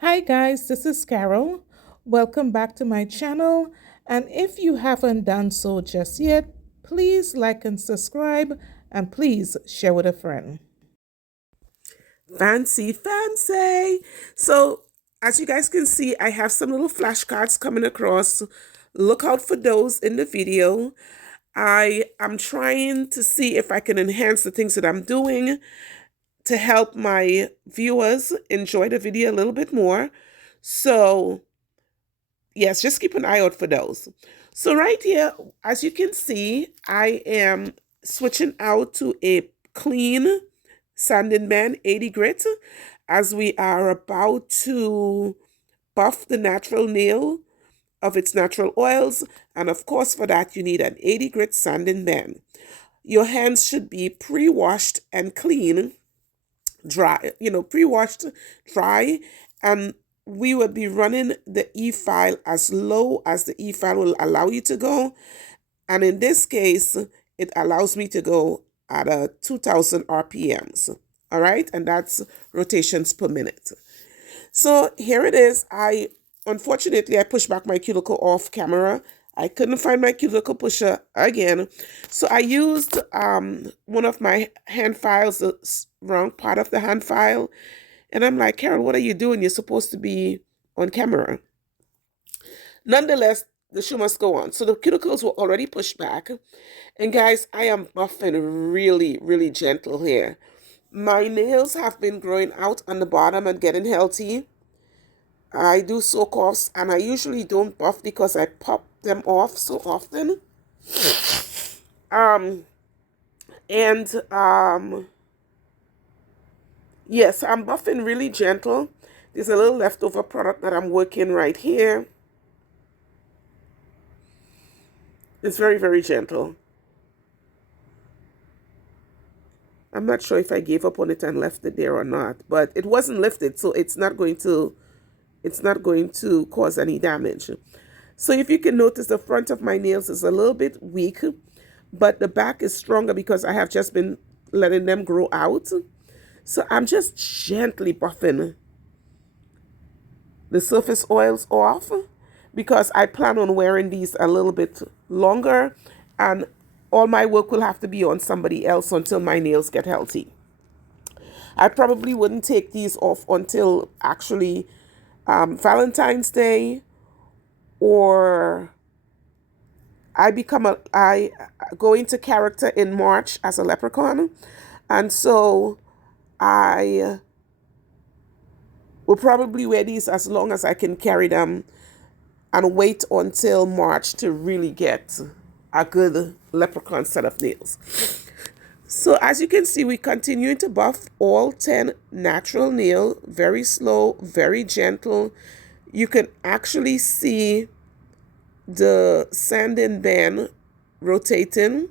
Hi guys, this is Carol. Welcome back to my channel. And if you haven't done so just yet, please like and subscribe and please share with a friend. Fancy, fancy. So, as you guys can see, I have some little flashcards coming across. Look out for those in the video. I am trying to see if I can enhance the things that I'm doing to help my viewers enjoy the video a little bit more. So, yes, just keep an eye out for those. So right here, as you can see, I am switching out to a clean sanding band 80 grit as we are about to buff the natural nail of its natural oils. And of course, for that, you need an 80 grit sanding band. Your hands should be pre-washed and clean, dry, pre-washed, dry, and we would be running the e-file as low as the e-file will allow you to go. And in this case, it allows me to go at a 2000 RPMs. All right, and that's rotations per minute. So here it is. Unfortunately I pushed back my cuticle off camera. I couldn't find my cuticle pusher again. So I used one of my hand files, the wrong part of the hand file. And I'm like, Carol, what are you doing? You're supposed to be on camera. Nonetheless, the show must go on. So the cuticles were already pushed back. And guys, I am buffing really, really gentle here. My nails have been growing out on the bottom and getting healthy. I do soak offs and I usually don't buff because I pop them off so often. Um and yes, I'm buffing really gentle. There's a little leftover product that I'm working right here. It's very, very gentle. I'm not sure if I gave up on it and left it there or not, but it wasn't lifted, so it's not going to cause any damage. So if you can notice, the front of my nails is a little bit weak, but the back is stronger because I have just been letting them grow out. So I'm just gently buffing the surface oils off because I plan on wearing these a little bit longer, and all my work will have to be on somebody else until my nails get healthy. I probably wouldn't take these off until actually Valentine's Day, or I go into character in March as a leprechaun, and so I will probably wear these as long as I can carry them and wait until March to really get a good leprechaun set of nails. So as you can see, we continue to buff all 10 natural nail, very slow, very gentle. You can actually see the sanding band rotating.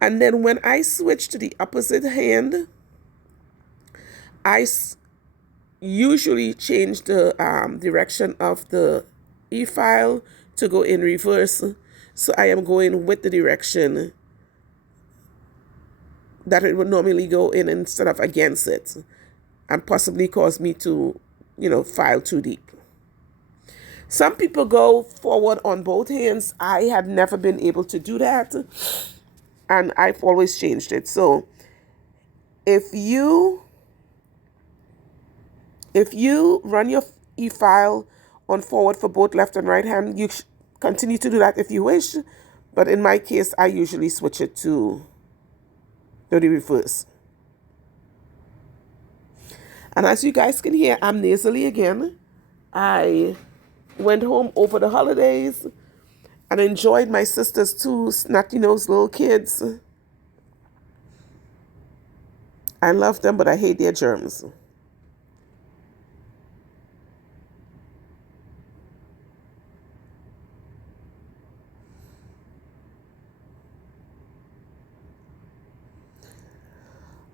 And then when I switch to the opposite hand, I usually change the direction of the e-file to go in reverse. So I am going with the direction that it would normally go in instead of against it, and possibly cause me to, file too deep. Some people go forward on both hands. I have never been able to do that, and I've always changed it. So if you run your e-file on forward for both left and right hand, you continue to do that if you wish. But in my case, I usually switch it to the reverse. And as you guys can hear, I'm nasally again. I went home over the holidays and enjoyed my sister's two snotty-nosed little kids. I love them, but I hate their germs.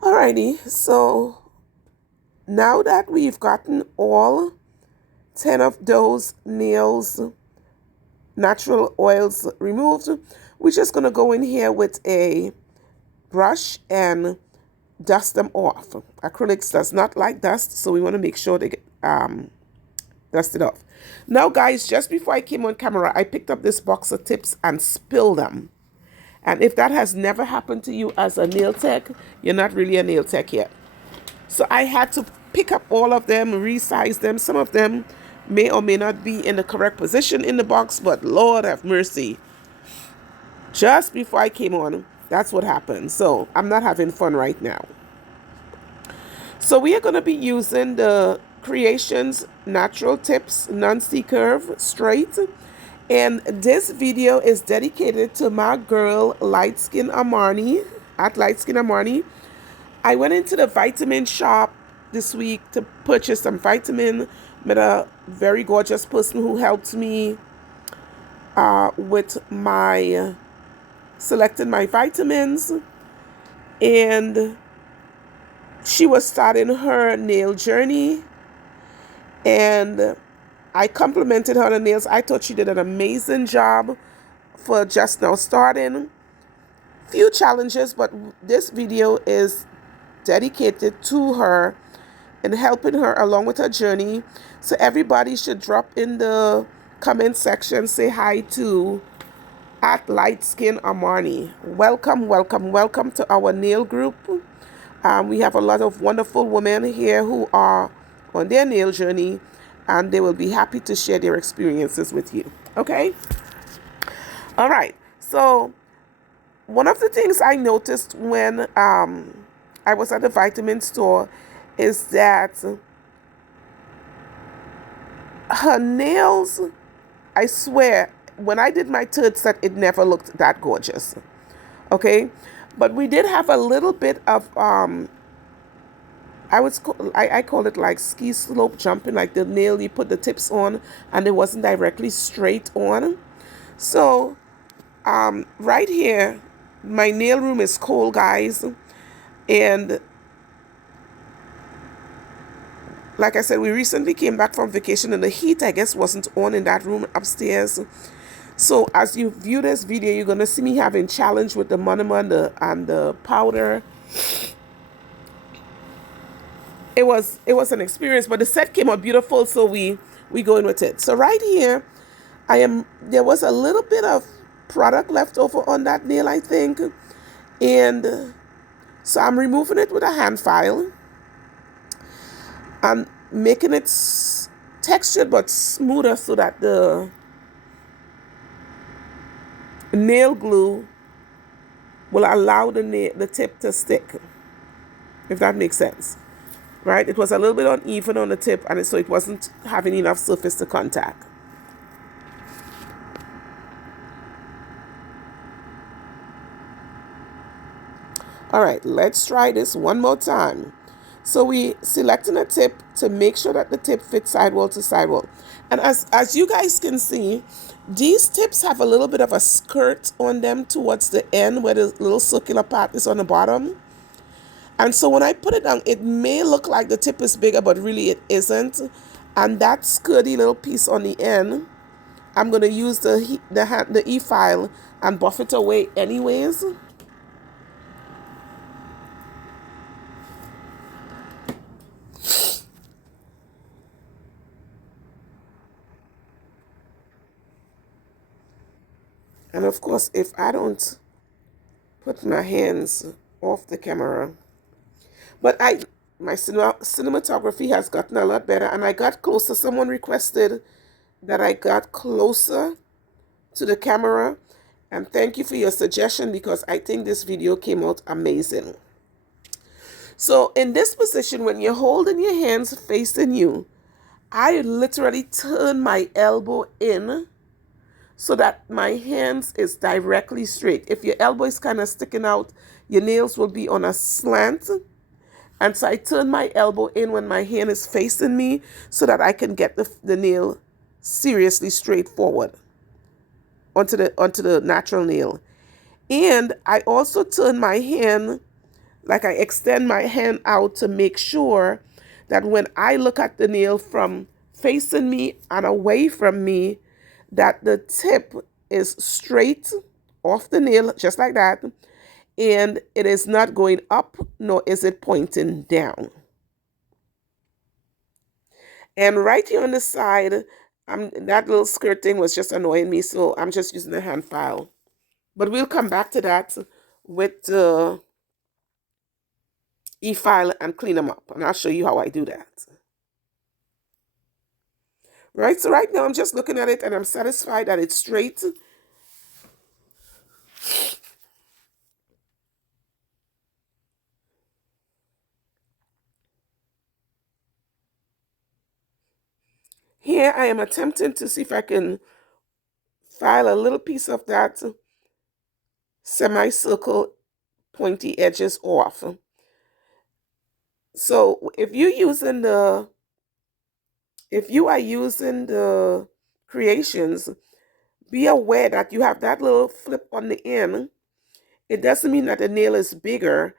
Alrighty, so now that we've gotten all 10 of those nails, natural oils removed, we're just going to go in here with a brush and dust them off. Acrylics does not like dust, so we want to make sure they Dust it off. Now, guys, just before I came on camera, I picked up this box of tips and spilled them. And if that has never happened to you as a nail tech, you're not really a nail tech yet. So I had to pick up all of them, resize them. Some of them may or may not be in the correct position in the box, but Lord have mercy. Just before I came on, that's what happened. So I'm not having fun right now. So we are going to be using the Creations Natural Tips Non-C Curve Straight. And this video is dedicated to my girl, Light Skin Armani, at Light Skin Armani. I went into the vitamin shop this week to purchase some vitamin. Met a very gorgeous person who helped me with my selecting my vitamins. And she was starting her nail journey. And I complimented her on the nails. I thought she did an amazing job for just now starting. Few challenges, but this video is dedicated to her and helping her along with her journey. So everybody should drop in the comment section, say hi to at Light Skin Armani. Welcome, welcome, welcome to our nail group. We have a lot of wonderful women here who are on their nail journey, and they will be happy to share their experiences with you. Okay? All right. So one of the things I noticed when I was at the vitamin store is that her nails, I swear, when I did my third set, it never looked that gorgeous. Okay? But we did have a little bit of I call it like ski slope jumping, like the nail you put the tips on and it wasn't directly straight on. So right here, my nail room is cold, guys, and like I said, we recently came back from vacation and the heat, I guess, wasn't on in that room upstairs. So as you view this video, you're gonna see me having challenge with the Monama and the powder. It was an experience, but the set came out beautiful, so we go in with it. So right here, there was a little bit of product left over on that nail, I think, and so I'm removing it with a hand file. I'm making it textured but smoother so that the nail glue will allow the tip to stick, if that makes sense. Right? It was a little bit uneven on the tip, and so it wasn't having enough surface to contact. All right, let's try this one more time. So we selecting a tip to make sure that the tip fits sidewall to sidewall. And as you guys can see, these tips have a little bit of a skirt on them towards the end where the little circular part is on the bottom. And so when I put it down, it may look like the tip is bigger, but really it isn't. And that skirty little piece on the end, I'm going to use the E-file and buff it away anyways. And of course, if I don't put my hands off the camera, but my cinematography has gotten a lot better, and I got closer. Someone requested that I got closer to the camera, and thank you for your suggestion because I think this video came out amazing. So in this position, when you're holding your hands facing you, I literally turn my elbow in so that my hands is directly straight. If your elbow is kind of sticking out, your nails will be on a slant. And so I turn my elbow in when my hand is facing me so that I can get the nail seriously straight forward onto the natural nail. And I also turn my hand, like I extend my hand out to make sure that when I look at the nail from facing me and away from me, that the tip is straight off the nail, just like that. And it is not going up, nor is it pointing down. And right here on the side, that little skirt thing was just annoying me, so I'm just using the hand file. But we'll come back to that with the e-file and clean them up, and I'll show you how I do that. Right, so right now I'm just looking at it and I'm satisfied that it's straight. Here I am attempting to see if I can file a little piece of that semicircle pointy edges off. So if you are using the creations, be aware that you have that little flip on the end. It doesn't mean that the nail is bigger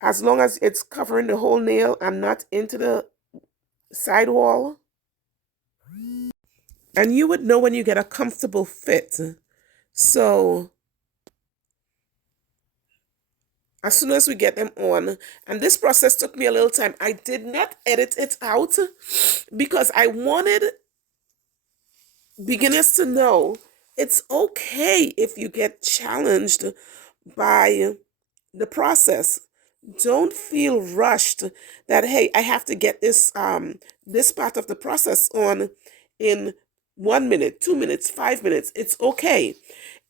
as long as it's covering the whole nail and not into the sidewall. And you would know when you get a comfortable fit. So as soon as we get them on, and this process took me a little time, I did not edit it out because I wanted beginners to know it's okay if you get challenged by the process. Don't feel rushed that hey, I have to get this part of the process on in 1 minute, 2 minutes, 5 minutes. It's okay.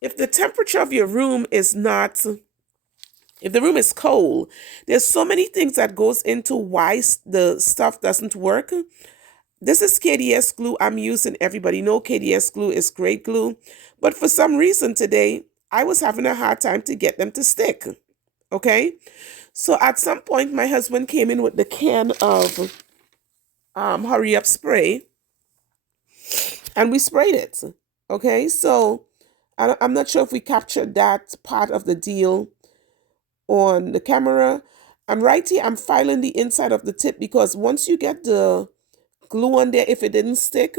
If the temperature of your room is not if the room is cold, there's so many things that goes into why the stuff doesn't work. This is KDS glue I'm using. Everybody know KDS glue is great glue, but for some reason today I was having a hard time to get them to stick. Okay, so at some point my husband came in with the can of hurry up spray, and we sprayed it. Okay, so I'm not sure if we captured that part of the deal on the camera. And right here, I'm filing the inside of the tip because once you get the glue on there, if it didn't stick,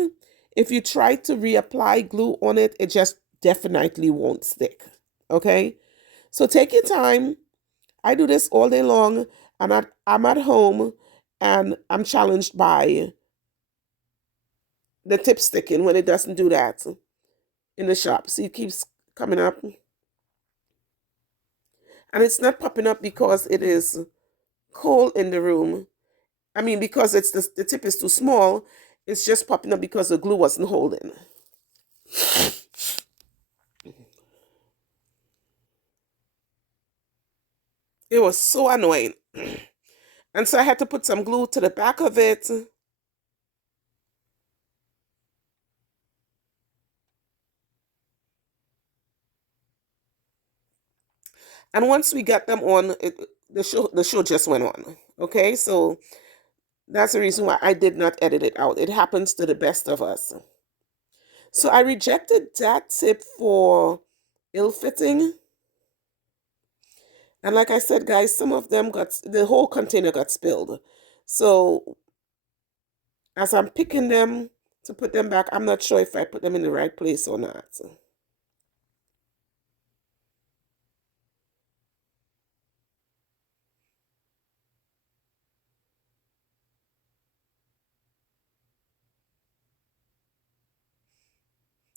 if you try to reapply glue on it, it just definitely won't stick. Okay? So take your time. I do this all day long. I'm at home and I'm challenged by the tip sticking when it doesn't do that in the shop. See, it keeps coming up. And it's not popping up because it is cold in the room. I mean, because the tip is too small, it's just popping up because the glue wasn't holding. It was so annoying. And so I had to put some glue to the back of it. And once we got them on, the show just went on. Okay, so that's the reason why I did not edit it out. It happens to the best of us. So I rejected that tip for ill fitting. And like I said, guys, some of them the whole container got spilled. So as I'm picking them to put them back, I'm not sure if I put them in the right place or not.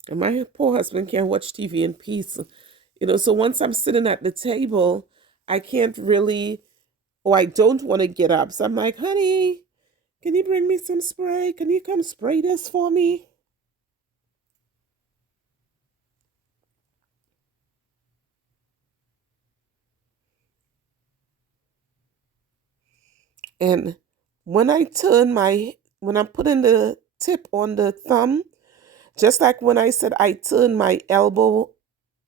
And my poor husband can't watch TV in peace. So once I'm sitting at the table, I can't really, or I don't want to get up. So I'm like, honey, can you bring me some spray? Can you come spray this for me? And when I'm putting the tip on the thumb, just like when I said I turn my elbow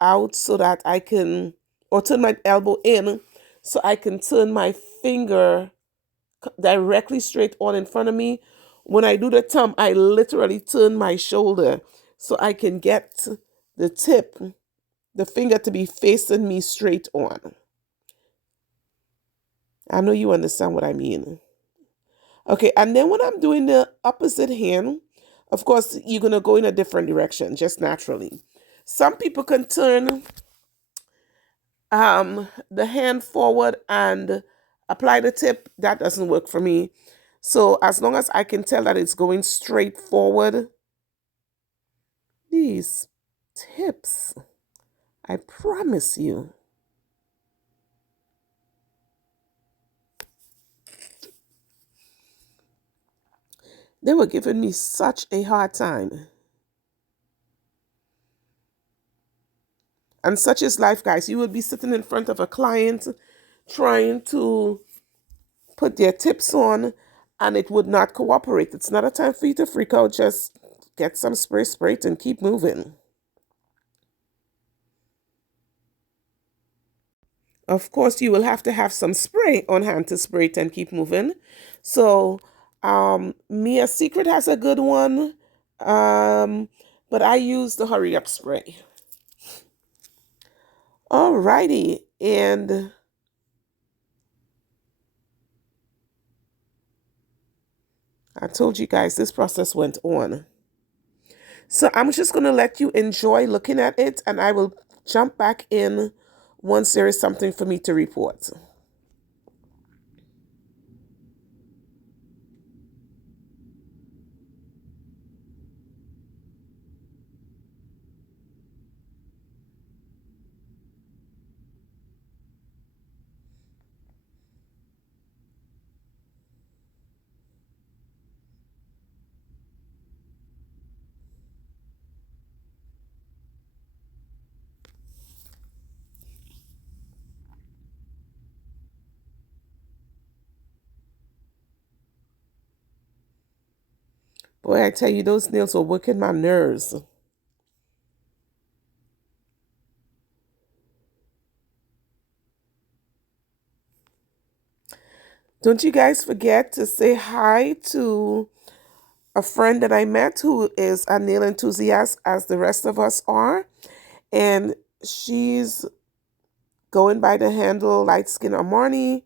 out so that I can, or turn my elbow in so I can turn my finger directly straight on in front of me. When I do the thumb, I literally turn my shoulder so I can get the tip, the finger to be facing me straight on. I know you understand what I mean. Okay, and then when I'm doing the opposite hand, of course, you're going to go in a different direction just naturally. Some people can turn the hand forward and apply the tip. That doesn't work for me. So as long as I can tell that it's going straight forward, these tips, I promise you, they were giving me such a hard time. And such is life, guys. You will be sitting in front of a client trying to put their tips on, and it would not cooperate. It's not a time for you to freak out. Just get some spray it, and keep moving. Of course, you will have to have some spray on hand to spray it and keep moving. So, Mia Secret has a good one, but I use the Hurry Up spray. Alrighty, and I told you guys this process went on. So I'm just going to let you enjoy looking at it, and I will jump back in once there is something for me to report. Boy, I tell you, those nails were working my nerves. Don't you guys forget to say hi to a friend that I met who is a nail enthusiast, as the rest of us are. And she's going by the handle Light Skin Armani.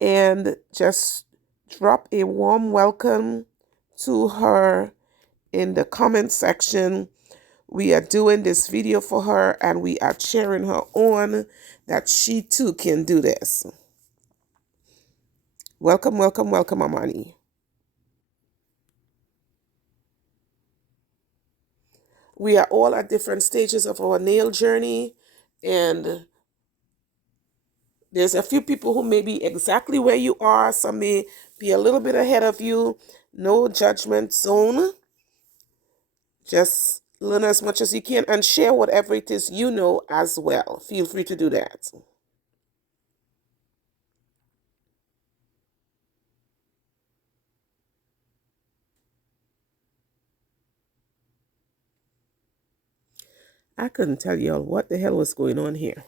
And just drop a warm welcome to her in the comment section. We are doing this video for her, and we are cheering her on that she too can do this. Welcome, welcome, welcome, Armani. We are all at different stages of our nail journey, and there's a few people who may be exactly where you are. Some may be a little bit ahead of you. No judgment zone. Just learn as much as you can and share whatever it is you know as well. Feel free to do that. I couldn't tell y'all what the hell was going on here.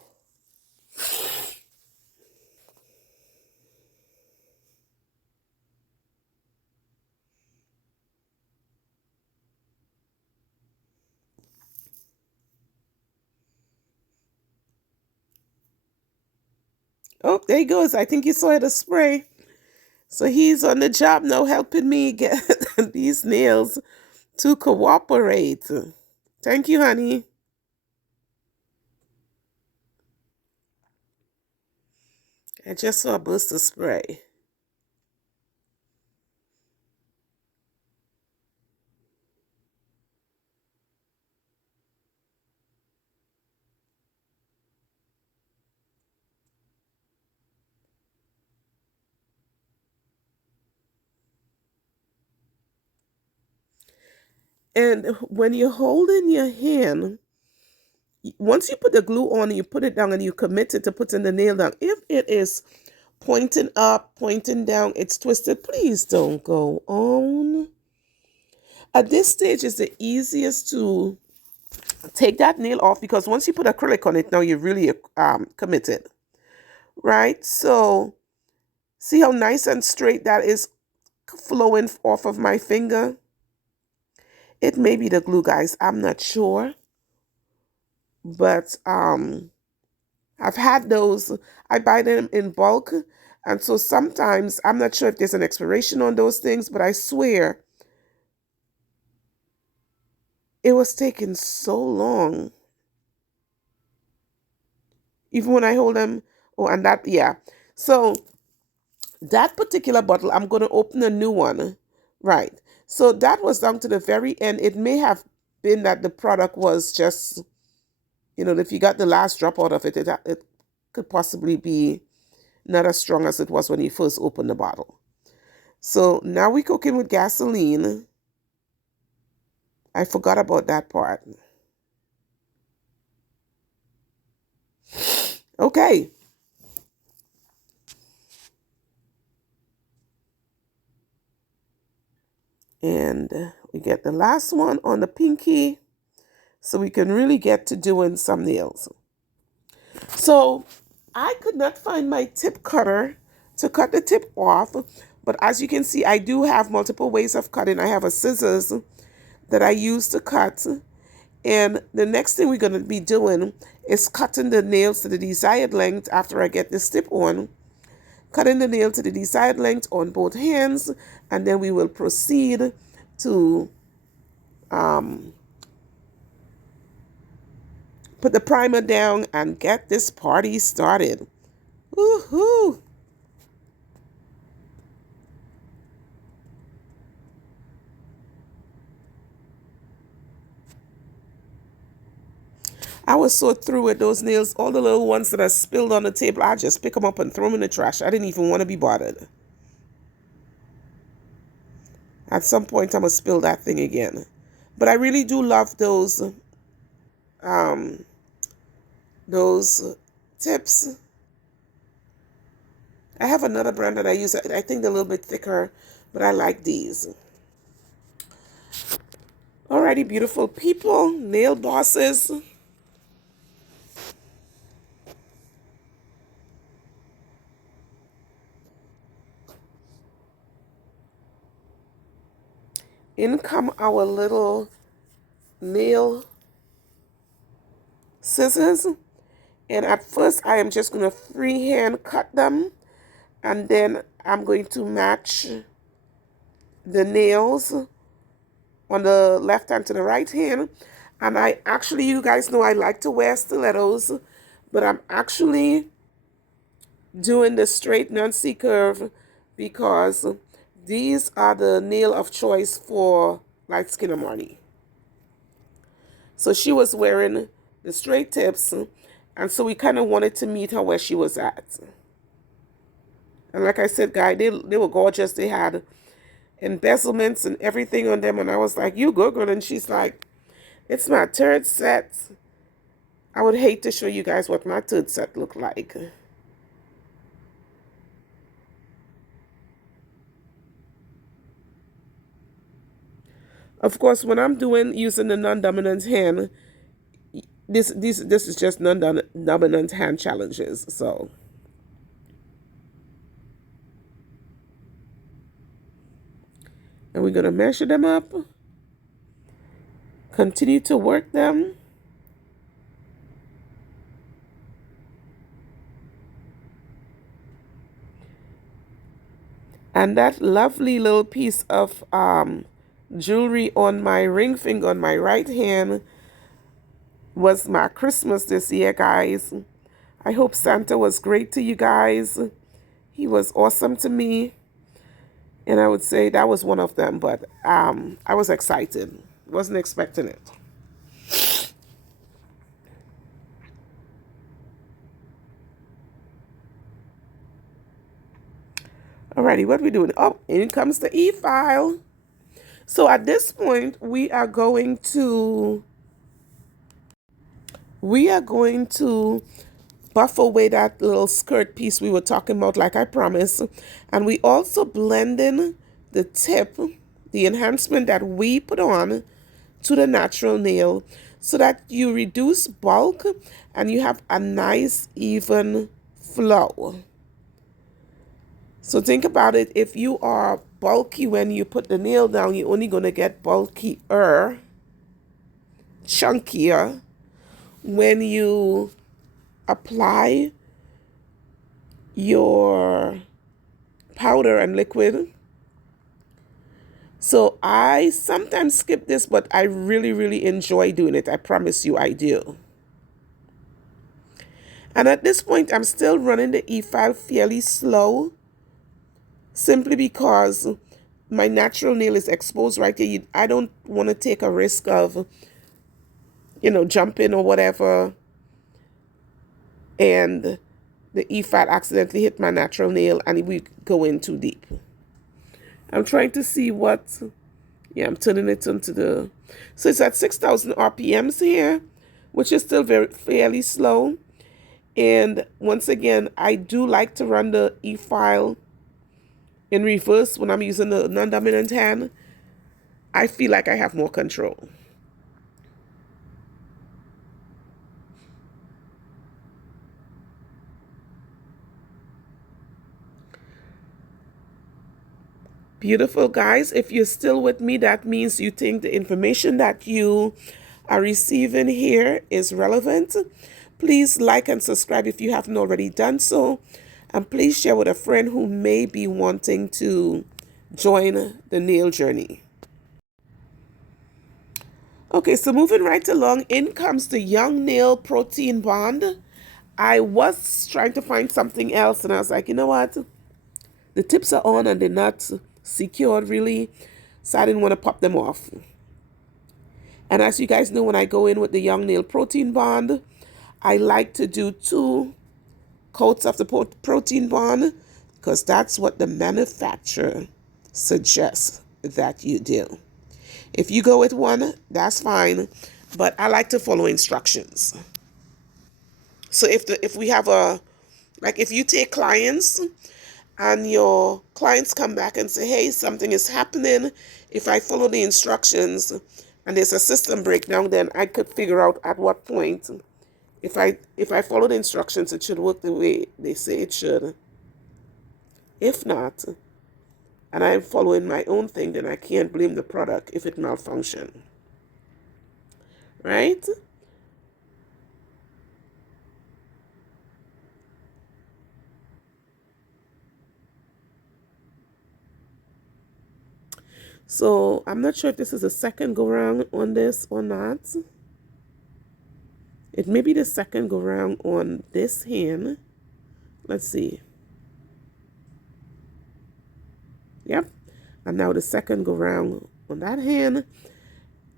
Oh, there he goes. I think he saw the spray. So he's on the job now helping me get these nails to cooperate. Thank you, honey. I just saw a burst of spray. And when you hold in your hand, once you put the glue on and you put it down and you commit it to putting the nail down, if it is pointing up, pointing down, it's twisted, please don't go on. At this stage, it's the easiest to take that nail off, because once you put acrylic on it, now you're really committed, right? So see how nice and straight that is flowing off of my finger? It may be the glue, guys. I'm not sure. But I've had those. I buy them in bulk. And so sometimes, I'm not sure if there's an expiration on those things, but I swear it was taking so long. Even when I hold them. Oh, and that, yeah. So That particular bottle, I'm going to open a new one. Right. So that was down to the very end. It may have been that the product was just, if you got the last drop out of it, it could possibly be not as strong as it was when you first opened the bottle. So now we're cooking with gasoline. I forgot about that part. Okay. And we get the last one on the pinky so we can really get to doing some nails. So I could not find my tip cutter to cut the tip off, but as you can see, I do have multiple ways of cutting. I have a scissors that I use to cut, and the next thing we're going to be doing is cutting the nails to the desired length after I get this tip on. Cutting the nail to the desired length on both hands, and then we will proceed to put the primer down and get this party started. Woohoo! I was so through with those nails. All the little ones that are spilled on the table, I just pick them up and throw them in the trash. I didn't even want to be bothered. At some point, I'm going to spill that thing again. But I really do love um, those tips. I have another brand that I use. I think they're a little bit thicker, but I like these. Alrighty, beautiful people, nail bosses. In come our little nail scissors. And at first, I am just going to freehand cut them. And then I'm going to match the nails on the left hand to the right hand. And you guys know I like to wear stilettos, but I'm actually doing the straight non-C curve because these are the nail of choice for light skin Marnie. So she was wearing the straight tips, and so we kind of wanted to meet her where she was at. And like I said, guys, they were gorgeous. They had embezzlements and everything on them, and I was like, "You go, girl," and she's like, "It's my third set." I would hate to show you guys what my third set looked like. Of course, when I'm using the non-dominant hand, this is just non-dominant hand challenges. So, and we're gonna measure them up, continue to work them. And that lovely little piece of jewelry on my ring finger on my right hand was my Christmas this year, guys. I hope Santa was great to you guys. He was awesome to me. And I would say that was one of them, but I was excited. Wasn't expecting it. Alrighty, what are we doing? Oh, in comes the e-file. So at this point, we are going to buff away that little skirt piece we were talking about, like I promised. And we also blend in the tip, the enhancement that we put on to the natural nail so that you reduce bulk and you have a nice even flow. So think about it. If you are bulky when you put the nail down, you're only going to get bulkier, chunkier when you apply your powder and liquid. So I sometimes skip this, but I really, really enjoy doing it. I promise you I do. And at this point, I'm still running the e-file fairly slow simply because my natural nail is exposed right here. I don't want to take a risk of, jumping or whatever, and the e-file accidentally hit my natural nail and we go in too deep. I'm trying to see what, yeah, I'm turning it onto so it's at 6,000 RPMs here, which is still fairly slow. And once again, I do like to run the e-file in reverse when I'm using the non-dominant hand. I feel like I have more control. Beautiful, guys. If you're still with me, that means you think the information that you are receiving here is relevant. Please like and subscribe if you haven't already done so. And please share with a friend who may be wanting to join the nail journey. Okay, so moving right along, in comes the Young Nail Protein Bond. I was trying to find something else, and I was like, you know what? The tips are on and they're not secured really, so I didn't want to pop them off. And as you guys know, when I go in with the Young Nail Protein Bond, I like to do 2 coats of the protein bond because that's what the manufacturer suggests that you do. If you go with 1, that's fine, but I like to follow instructions. So if we have if you take clients and your clients come back and say, hey, something is happening, if I follow the instructions and there's a system breakdown, then I could figure out at what point, if I follow the instructions, it should work the way they say it should. If not, and I'm following my own thing, then I can't blame the product if it malfunctions. Right? So I'm not sure if this is a second go round on this or not. It may be the second go round on this hand. Let's see. Yep. And now the second go round on that hand.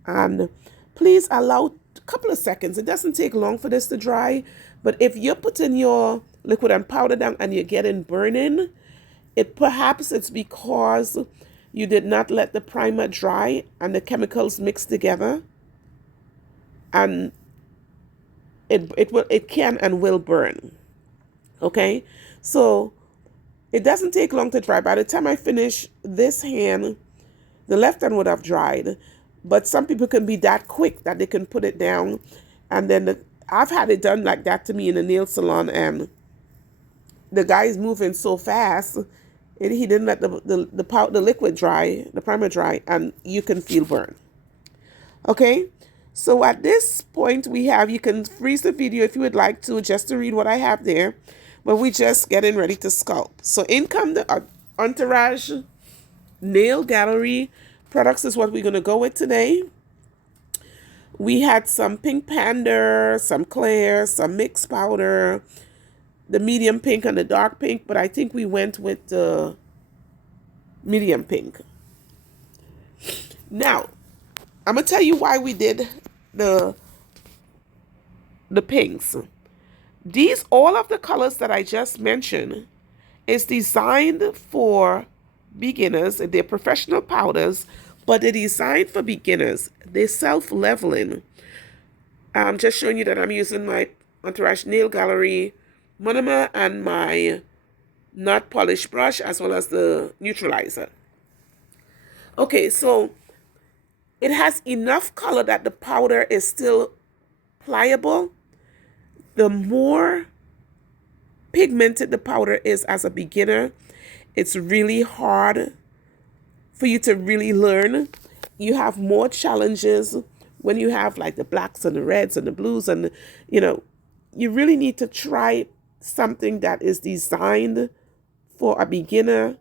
And please allow a couple of seconds. It doesn't take long for this to dry. But if you're putting your liquid and powder down and you're getting burning, perhaps it's because you did not let the primer dry and the chemicals mix together. And it can and will burn. Okay? So it doesn't take long to dry. By the time I finish this hand, the left hand would have dried. But some people can be that quick that they can put it down. And then I've had it done like that to me in a nail salon, and the guy is moving so fast, he didn't let the liquid dry, the primer dry, and you can feel burn. Okay? So at this point, you can freeze the video if you would like to, just to read what I have there. But we're just getting ready to sculpt. So in come the Entourage Nail Gallery products is what we're going to go with today. We had some Pink Panda, some Claire, some mixed powder, the medium pink and the dark pink, but I think we went with the medium pink. Now, I'm going to tell you why we did the pinks. All of the colors that I just mentioned is designed for beginners. They're professional powders, but they're designed for beginners. They're self-leveling. I'm just showing you that I'm using my Entourage Nail Gallery Monama and my not polished brush, as well as the neutralizer. Okay, so it has enough color that the powder is still pliable. The more pigmented the powder is as a beginner, it's really hard for you to really learn. You have more challenges when you have like the blacks and the reds and the blues, and you really need to try something that is designed for a beginner,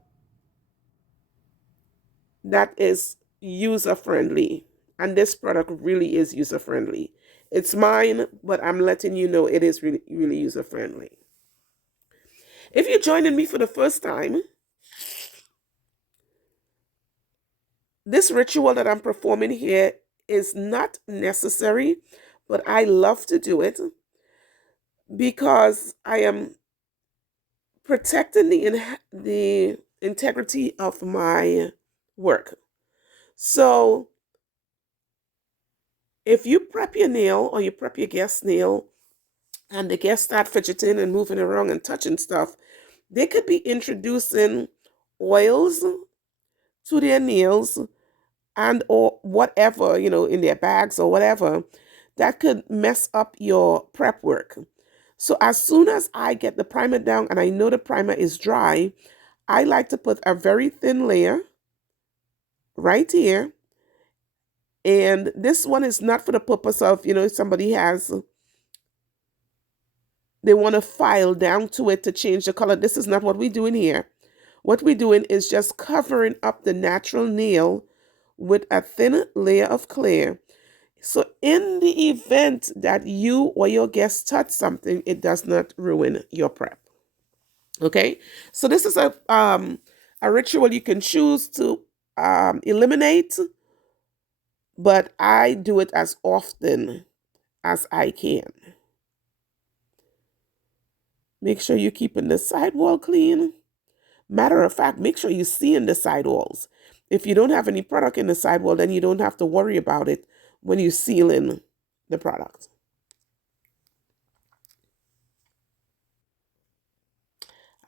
that is user friendly. And this product really is user friendly. It's mine, but I'm letting you know it is really, really user friendly. If you're joining me for the first time, This ritual that I'm performing here is not necessary, but I love to do it because I am protecting the integrity of my work. So if you prep your nail or you prep your guest nail and the guests start fidgeting and moving around and touching stuff, they could be introducing oils to their nails and or whatever, in their bags or whatever, that could mess up your prep work. So as soon as I get the primer down and I know the primer is dry, I like to put a very thin layer right here. And this one is not for the purpose of, if somebody they want to file down to it to change the color. This is not what we're doing here. What we're doing is just covering up the natural nail with a thin layer of clear. So in the event that you or your guests touch something, it does not ruin your prep. Okay? So this is a ritual you can choose to eliminate, but I do it as often as I can. Make sure you're keeping the sidewall clean. Matter of fact, make sure you see in the sidewalls. If you don't have any product in the sidewall, then you don't have to worry about it when you seal in the product.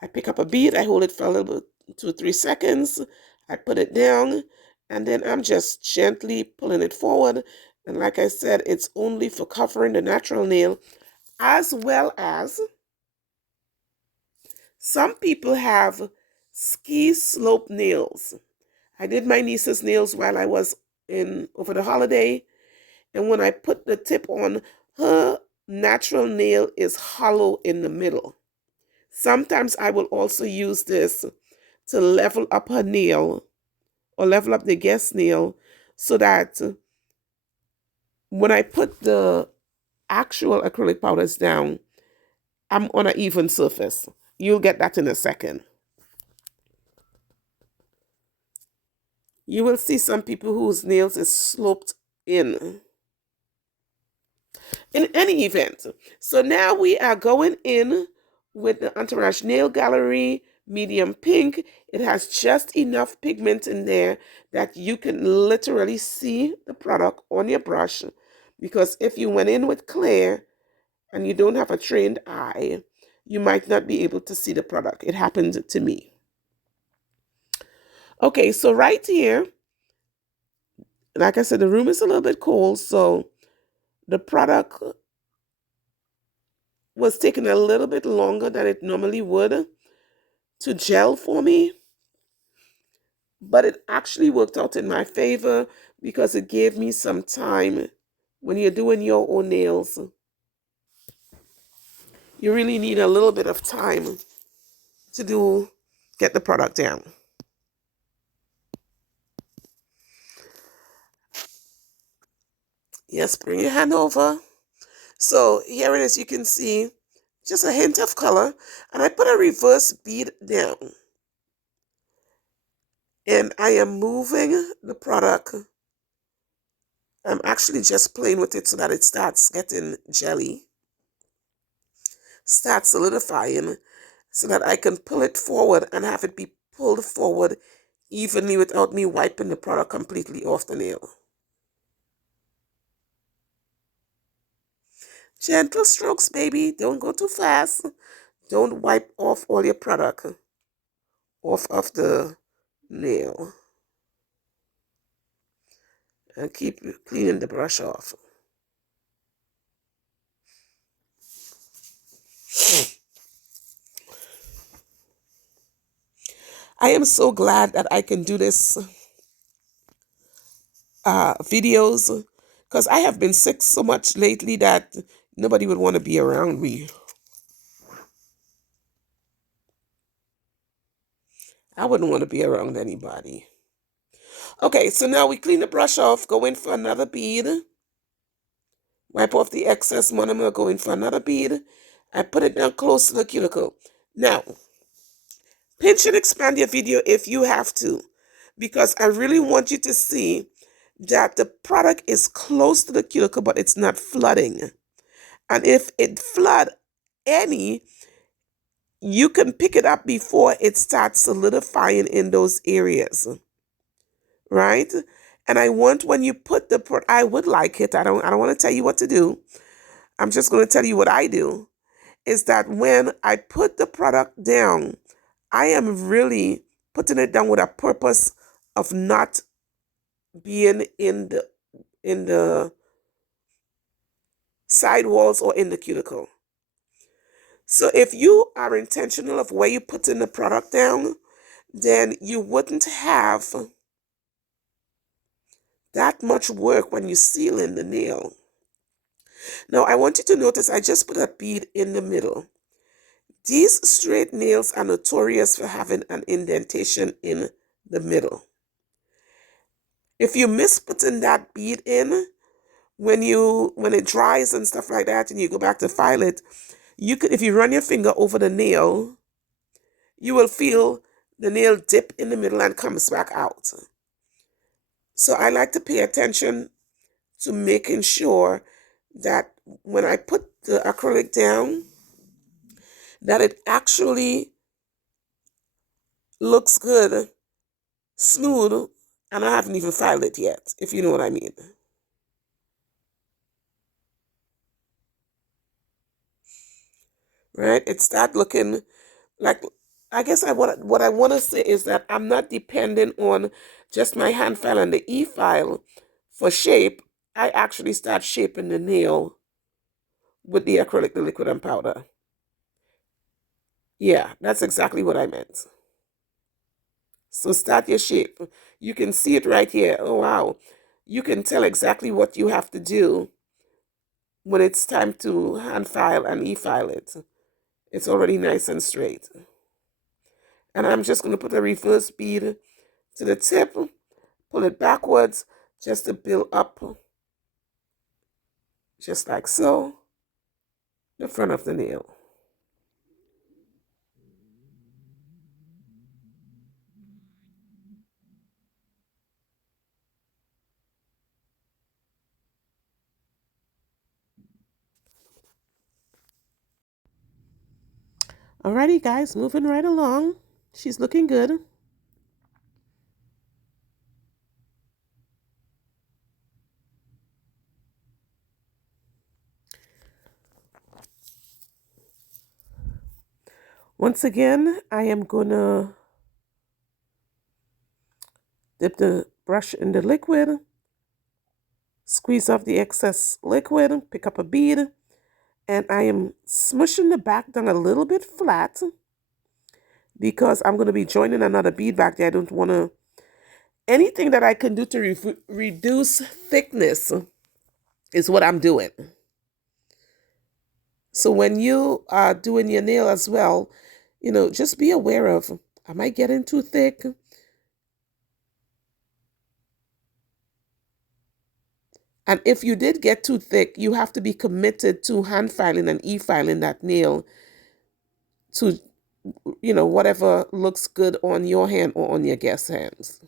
I pick up a bead, I hold it for a little bit, 2 or 3 seconds, I put it down, and then I'm just gently pulling it forward. And like I said, it's only for covering the natural nail, as well as some people have ski slope nails. I did my niece's nails while I was in over the holiday, and when I put the tip on, her natural nail is hollow in the middle. Sometimes I will also use this to level up her nail or level up the guest nail so that when I put the actual acrylic powders down, I'm on an even surface. You'll get that in a second. You will see some people whose nails is sloped in. In any event, so now we are going in with the Entourage Nail Gallery medium pink. It has just enough pigment in there that you can literally see the product on your brush, because if you went in with clear and you don't have a trained eye, you might not be able to see the product. It happened to me. Okay, so right here, like I said, the room is a little bit cold, so the product was taking a little bit longer than it normally would to gel for me, but it actually worked out in my favor because it gave me some time. When you're doing your own nails, you really need a little bit of time to get the product down. Yes, bring your hand over. So here it is, you can see just a hint of color, and I put a reverse bead down, and I am moving the product. I'm actually just playing with it so that it starts getting jelly, starts solidifying, so that I can pull it forward and have it be pulled forward evenly without me wiping the product completely off the nail. Gentle strokes, baby. Don't go too fast. Don't wipe off all your product off of the nail. And keep cleaning the brush off. I am so glad that I can do this videos, because I have been sick so much lately that nobody would want to be around me. I wouldn't want to be around anybody. Okay, so now we clean the brush off, go in for another bead, wipe off the excess Monama, go in for another bead. I put it down close to the cuticle. Now, pinch and expand your video if you have to. because I really want you to see that the product is close to the cuticle, but it's not flooding. And if it flood any, you can pick it up before it starts solidifying in those areas, right? And I want when you put I would like it. I don't want to tell you what to do. I'm just going to tell you what I do. Is that when I put the product down, I am really putting it down with a purpose of not being in the sidewalls or in the cuticle. So if you are intentional of where you put in the product down, then you wouldn't have that much work when you seal in the nail. Now I want you to notice I just put a bead in the middle. These straight nails are notorious for having an indentation in the middle. If you miss putting that bead in, when it dries and stuff like that and you go back to file it, you could, if you run your finger over the nail, you will feel the nail dip in the middle and comes back out. So I like to pay attention to making sure that when I put the acrylic down, that it actually looks good, smooth, and I haven't even filed it yet, if you know what I mean. Right? It start looking like, I guess what I want to say is that I'm not dependent on just my hand file and the e-file for shape. I actually start shaping the nail with the acrylic, the liquid and powder. Yeah, that's exactly what I meant. So start your shape. You can see it right here. Oh, wow. You can tell exactly what you have to do when it's time to hand file and e-file it. It's already nice and straight. And I'm just going to put a reverse bead to the tip, pull it backwards just to build up, just like so, the front of the nail. Alrighty, guys, moving right along. She's looking good. Once again, I am going to dip the brush in the liquid, squeeze off the excess liquid, pick up a bead, and I am smushing the back down a little bit flat because I'm going to be joining another bead back there. I don't want to, anything that I can do to reduce thickness is what I'm doing. So when you are doing your nail as well, just be aware of, am I getting too thick? And if you did get too thick, you have to be committed to hand filing and e-filing that nail to, whatever looks good on your hand or on your guest's hands.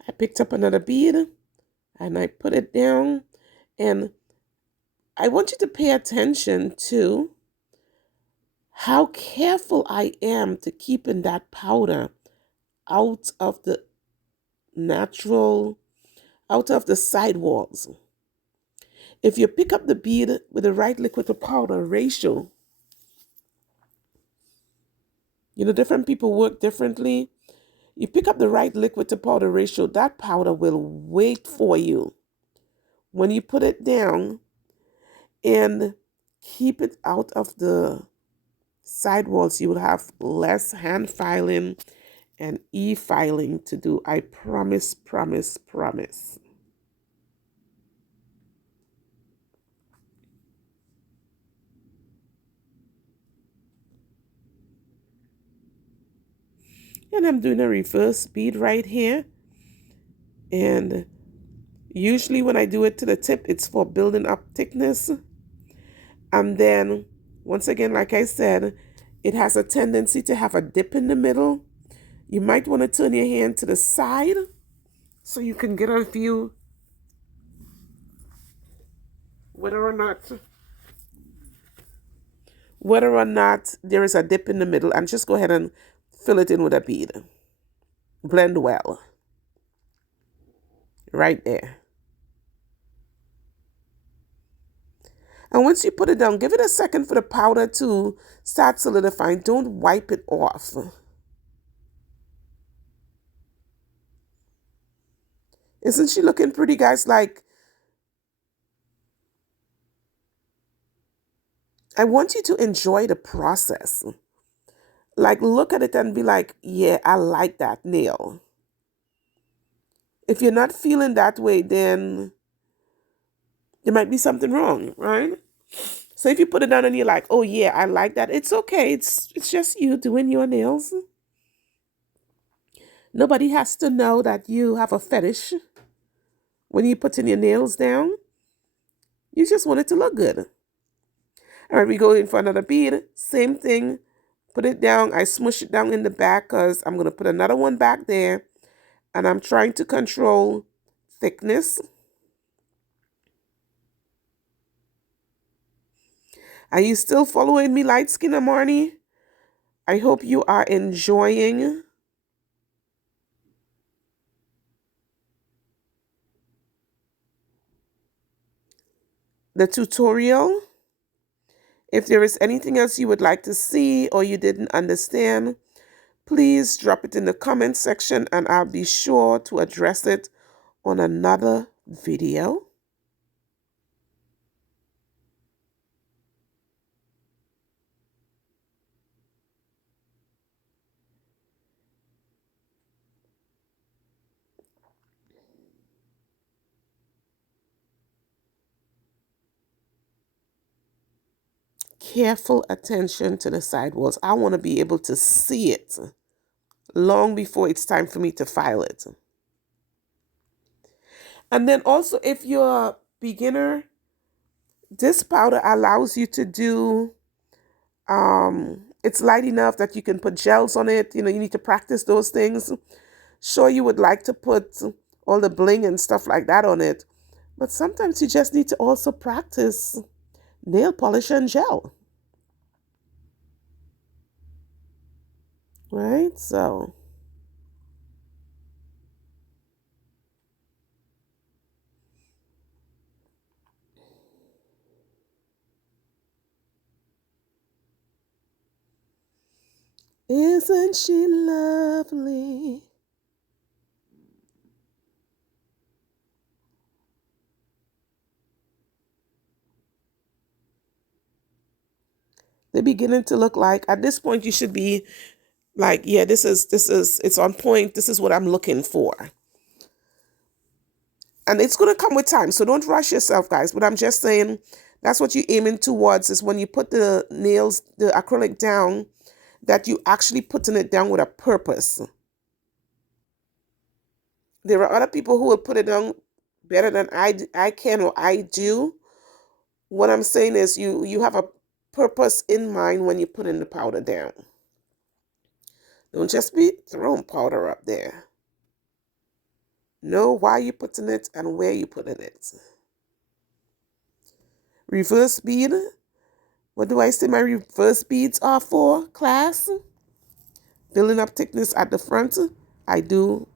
I picked up another bead and I put it down, and I want you to pay attention to how careful I am to keeping that powder out of the natural, out of the sidewalls. If you pick up the bead with the right liquid to powder ratio, different people work differently. You pick up the right liquid to powder ratio, that powder will wait for you when you put it down and keep it out of the sidewalls. You will have less hand filing and e-filing to do. I promise, promise, promise. And I'm doing a reverse bead right here. And usually when I do it to the tip, it's for building up thickness. And then, once again, like I said, it has a tendency to have a dip in the middle. You might want to turn your hand to the side so you can get a view whether or not there is a dip in the middle, and just go ahead and fill it in with a bead. Blend well. Right there. And once you put it down, give it a second for the powder to start solidifying. Don't wipe it off. Isn't she looking pretty, guys? Like, I want you to enjoy the process. Like, look at it and be like, yeah, I like that nail. If you're not feeling that way, then there might be something wrong, right? So if you put it down and you're like, oh yeah, I like that, it's okay. It's just you doing your nails. Nobody has to know that you have a fetish when you putting your nails down. You just want it to look good. All right, we go in for another bead. Same thing. Put it down. I smush it down in the back because I'm going to put another one back there. And I'm trying to control thickness. Are you still following me, Light Skin Marnie? I hope you are enjoying the tutorial. If there is anything else you would like to see or you didn't understand, please drop it in the comment section and I'll be sure to address it on another video. Careful attention to the sidewalls. I want to be able to see it long before it's time for me to file it. And then also, if you're a beginner, this powder allows you to do, it's light enough that you can put gels on it. You know, you need to practice those things. Sure, you would like to put all the bling and stuff like that on it, but sometimes you just need to also practice nail polish and gel. Right? So, isn't she lovely? They're beginning to look like, at this point, you should be like, yeah, it's on point. This is what I'm looking for. And it's going to come with time. So don't rush yourself, guys. But I'm just saying that's what you're aiming towards is when you put the nails, the acrylic down, that you actually putting it down with a purpose. There are other people who will put it down better than I can or I do. What I'm saying is you have a purpose in mind when you put in the powder down. Don't just be throwing powder up there. Know why you're putting it and where you're putting it. Reverse bead. What do I say my reverse beads are for, class? Building up thickness at the front. I do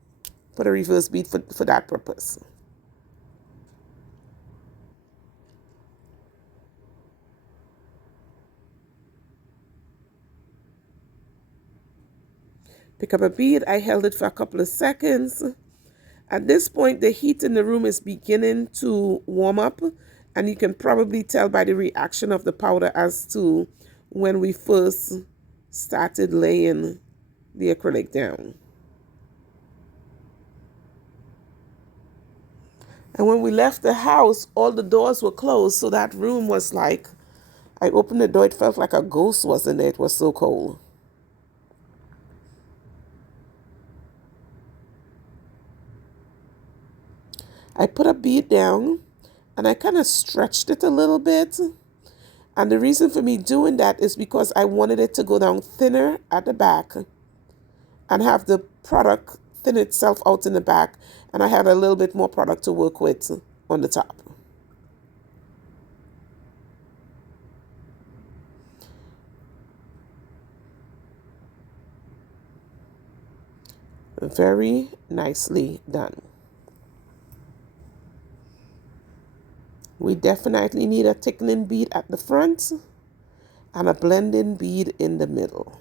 put a reverse bead for that purpose. Pick up a bead. I held it for a couple of seconds. At this point, the heat in the room is beginning to warm up, and you can probably tell by the reaction of the powder as to when we first started laying the acrylic down. And when we left the house, all the doors were closed, so that room was like, I opened the door, it felt like a ghost was in there. It was so cold. I put a bead down and I kind of stretched it a little bit. And the reason for me doing that is because I wanted it to go down thinner at the back and have the product thin itself out in the back. And I had a little bit more product to work with on the top. Very nicely done. We definitely need a thickening bead at the front and a blending bead in the middle.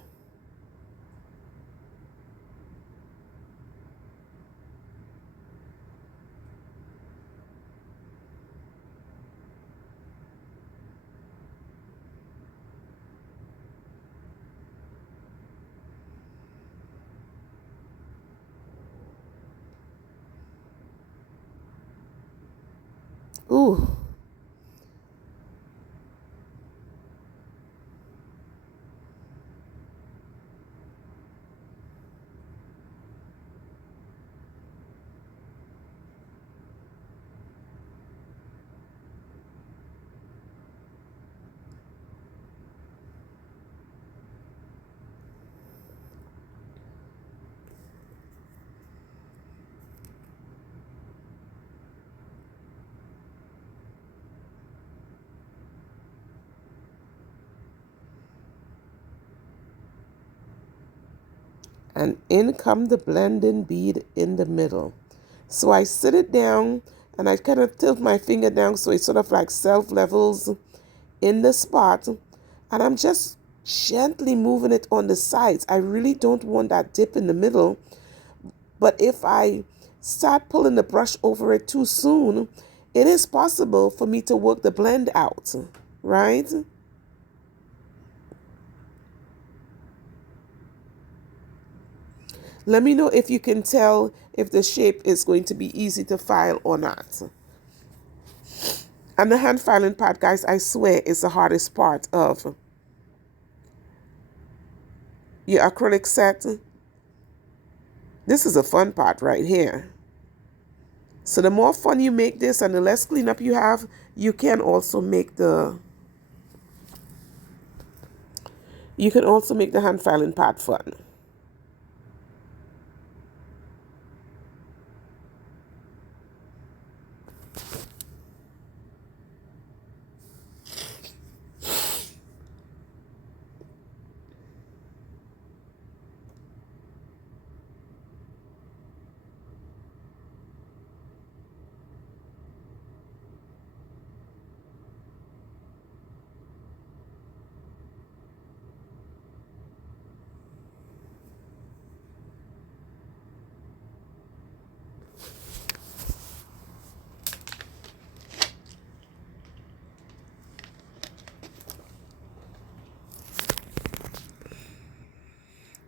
Ooh. And in come the blending bead in the middle. So I sit it down and I kind of tilt my finger down so it sort of like self levels in the spot. And I'm just gently moving it on the sides. I really don't want that dip in the middle. But if I start pulling the brush over it too soon, it is possible for me to work the blend out, right? Let me know if you can tell if the shape is going to be easy to file or not. And the hand filing part, guys, I swear is the hardest part of your acrylic set. This is a fun part right here. So the more fun you make this and the less cleanup you have, you can also make the hand filing part fun.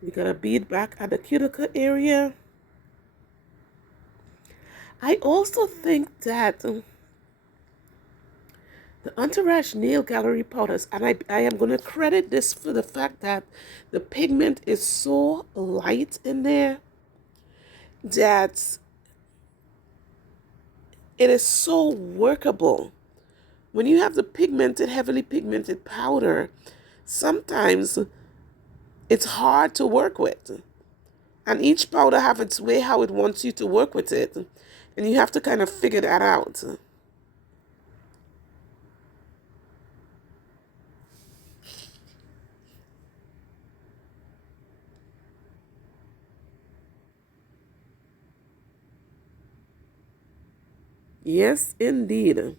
You got a bead back at the cuticle area. I also think that the Entourage Nail Gallery powders, and I am going to credit this for the fact that the pigment is so light in there that it is so workable. When you have the pigmented, heavily pigmented powder, sometimes it's hard to work with. And each powder have its way how it wants you to work with it. And you have to kind of figure that out. Yes, indeed.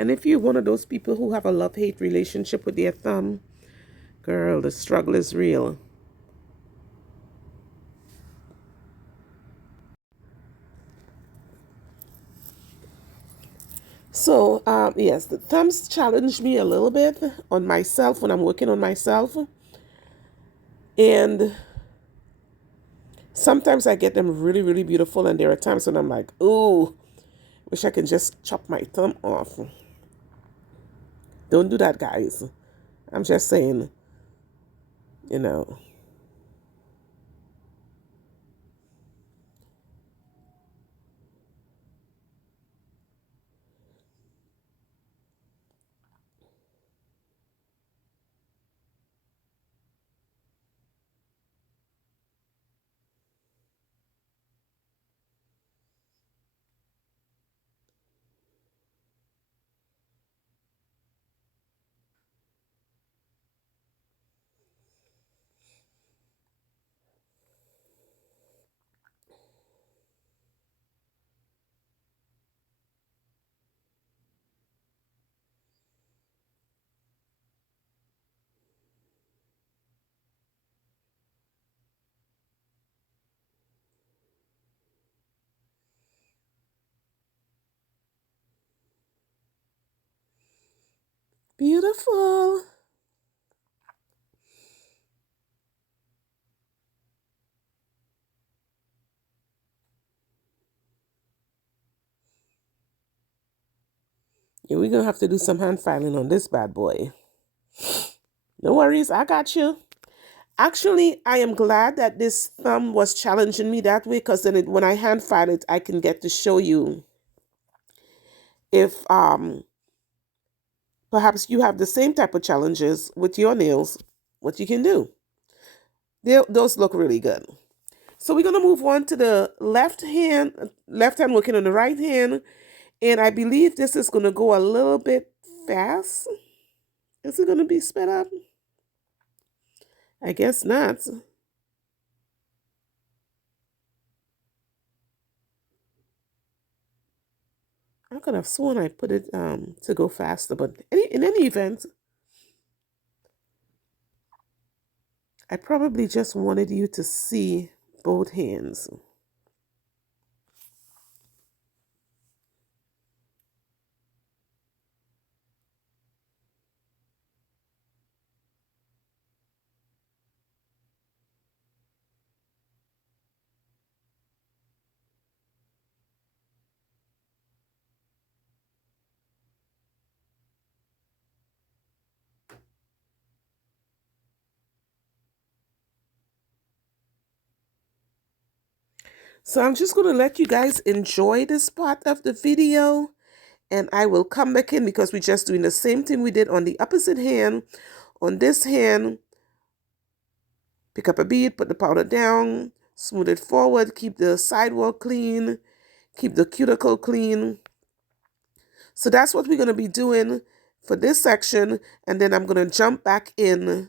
And if you're one of those people who have a love-hate relationship with their thumb, girl, the struggle is real. So, yes, the thumbs challenge me a little bit on myself when I'm working on myself. And sometimes I get them really, really beautiful. And there are times when I'm like, ooh, wish I could just chop my thumb off. Don't do that, guys. I'm just saying, you know. Beautiful. Yeah, we're gonna have to do some hand filing on this bad boy. No worries, I got you. Actually, I am glad that this thumb was challenging me that way, because then when I hand file it, I can get to show you if perhaps you have the same type of challenges with your nails, what you can do. Those look really good. So we're gonna move on to the left hand working on the right hand, and I believe this is gonna go a little bit fast. Is it gonna be sped up? I guess not. I could have sworn I put it to go faster, but in any event, I probably just wanted you to see both hands. So I'm just gonna let you guys enjoy this part of the video, and I will come back in because we're just doing the same thing we did on the opposite hand. On this hand, pick up a bead, put the powder down, smooth it forward, keep the sidewall clean, keep the cuticle clean. So that's what we're going to be doing for this section, and then I'm going to jump back in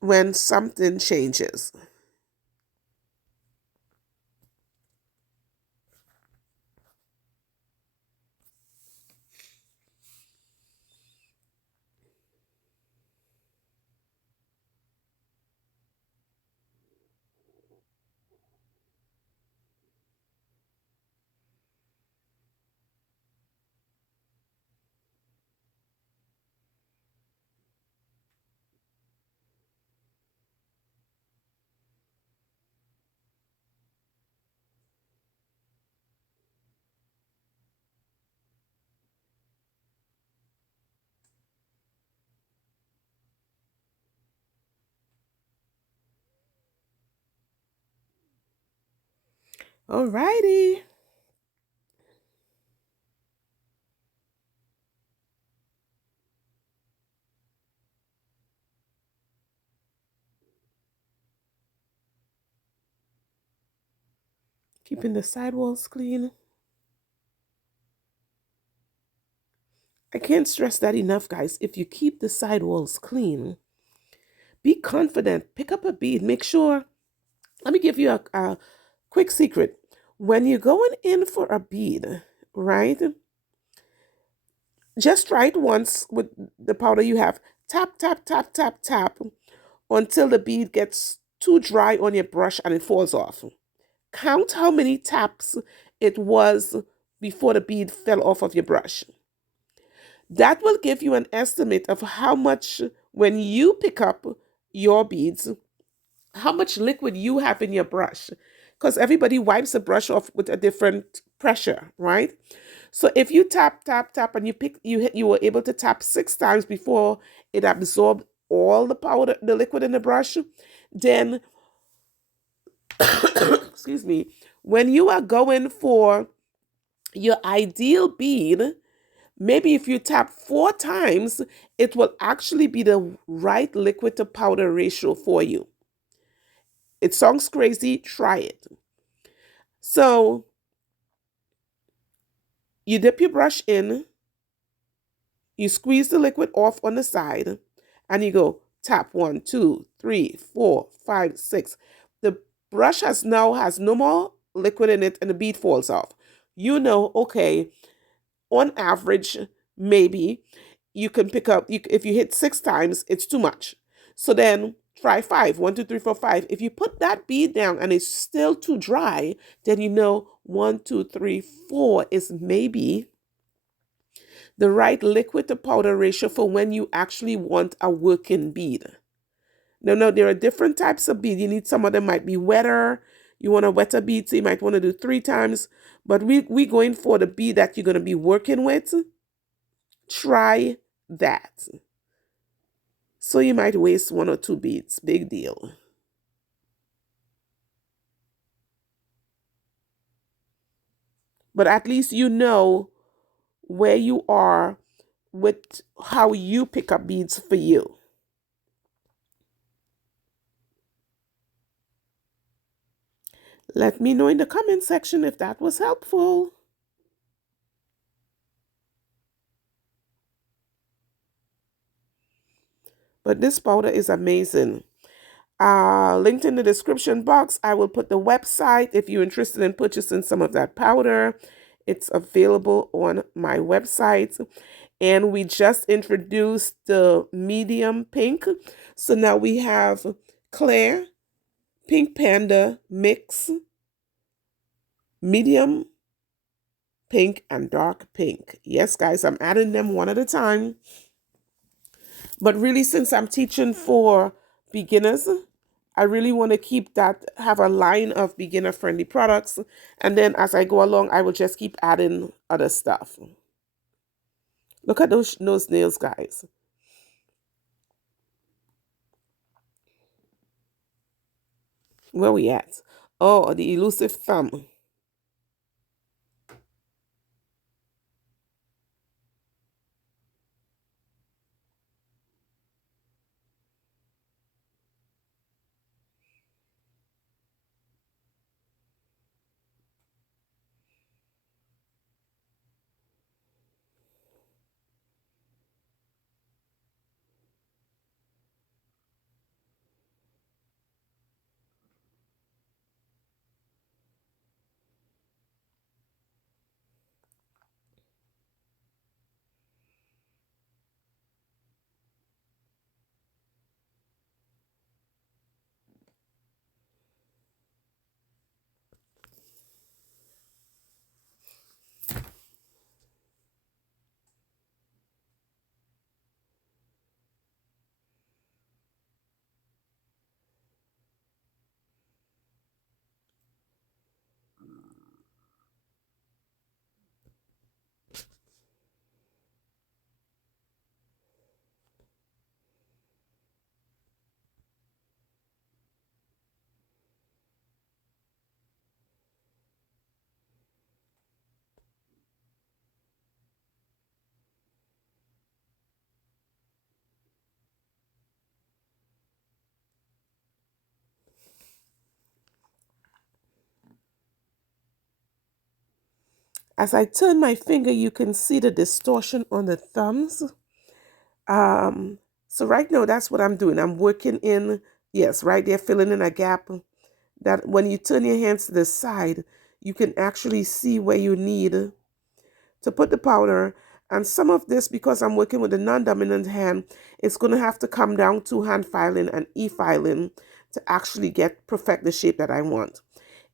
when something changes. Alrighty. Keeping the sidewalls clean. I can't stress that enough, guys. If you keep the sidewalls clean, be confident. Pick up a bead. Make sure. Let me give you a quick secret. When you're going in for a bead, right? Just try it once with the powder you have. Tap, tap, tap, tap, tap until the bead gets too dry on your brush and it falls off. Count how many taps it was before the bead fell off of your brush. That will give you an estimate of how much, when you pick up your beads, how much liquid you have in your brush. Because everybody wipes the brush off with a different pressure, right? So if you tap, tap, tap, and you were able to tap 6 times before it absorbed all the powder, the liquid in the brush, then excuse me, when you are going for your ideal bead, maybe if you tap 4 times, it will actually be the right liquid to powder ratio for you. It sounds crazy, try it. So you dip your brush in, you squeeze the liquid off on the side, and you go tap 1, 2, 3, 4, 5, 6. The brush has no more liquid in it, and the bead falls off. You know, okay, on average, maybe you can pick up, if you hit 6 times, it's too much. So then try 5, 1, 2, 3, 4, 5. If you put that bead down and it's still too dry, then you know 1, 2, 3, 4 is maybe the right liquid to powder ratio for when you actually want a working bead. No, there are different types of bead. You need, some of them might be wetter. You want a wetter bead, so you might want to do 3 times. But we going for the bead that you're going to be working with. Try that. So you might waste 1 or 2 beads. Big deal. But at least you know where you are with how you pick up beads for you. Let me know in the comment section if that was helpful. But this powder is amazing. Linked in the description box, I will put the website if you're interested in purchasing some of that powder. It's available on my website. And we just introduced the medium pink. So now we have clear, pink panda, mix, medium pink, and dark pink. Yes, guys, I'm adding them one at a time. But really, since I'm teaching for beginners, I really want to have a line of beginner friendly products. And then as I go along, I will just keep adding other stuff. Look at those nails, guys. Where we at? Oh, the elusive thumb. As I turn my finger, you can see the distortion on the thumbs. So right now, that's what I'm doing. I'm working in, yes, right there, filling in a gap. That when you turn your hands to the side, you can actually see where you need to put the powder. And some of this, because I'm working with a non-dominant hand, it's going to have to come down to hand filing and e-filing to actually perfect the shape that I want.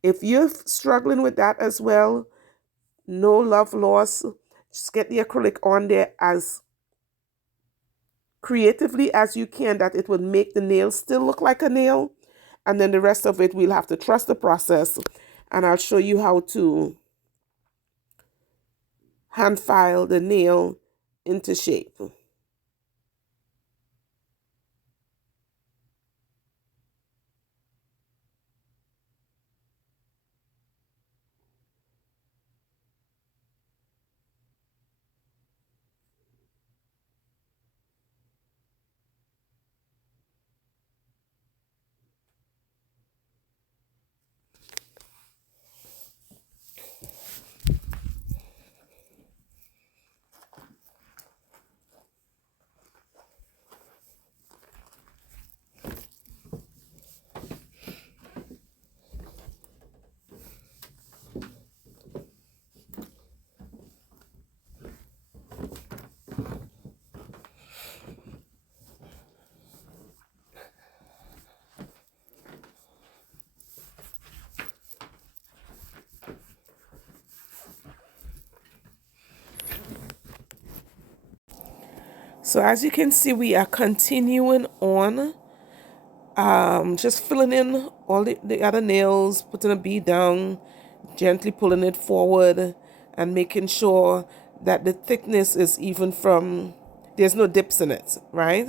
If you're struggling with that as well, no love lost. Just get the acrylic on there as creatively as you can, that it would make the nail still look like a nail. And then the rest of it, we'll have to trust the process. And I'll show you hand file the nail into shape. So as you can see, we are continuing on, just filling in all the other nails, putting a bead down, gently pulling it forward, and making sure that the thickness is even from, there's no dips in it, right?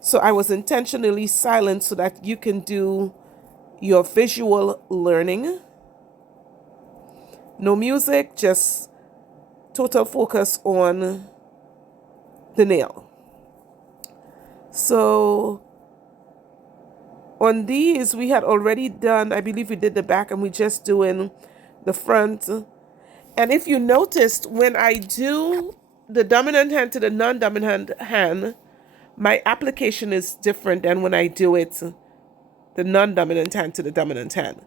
So I was intentionally silent so that you can do your visual learning. No music, just total focus on the nail. So on these, we had already done, I believe we did the back and we just doing the front. And if you noticed, when I do the dominant hand to the non-dominant hand, my application is different than when I do it the non-dominant hand to the dominant hand.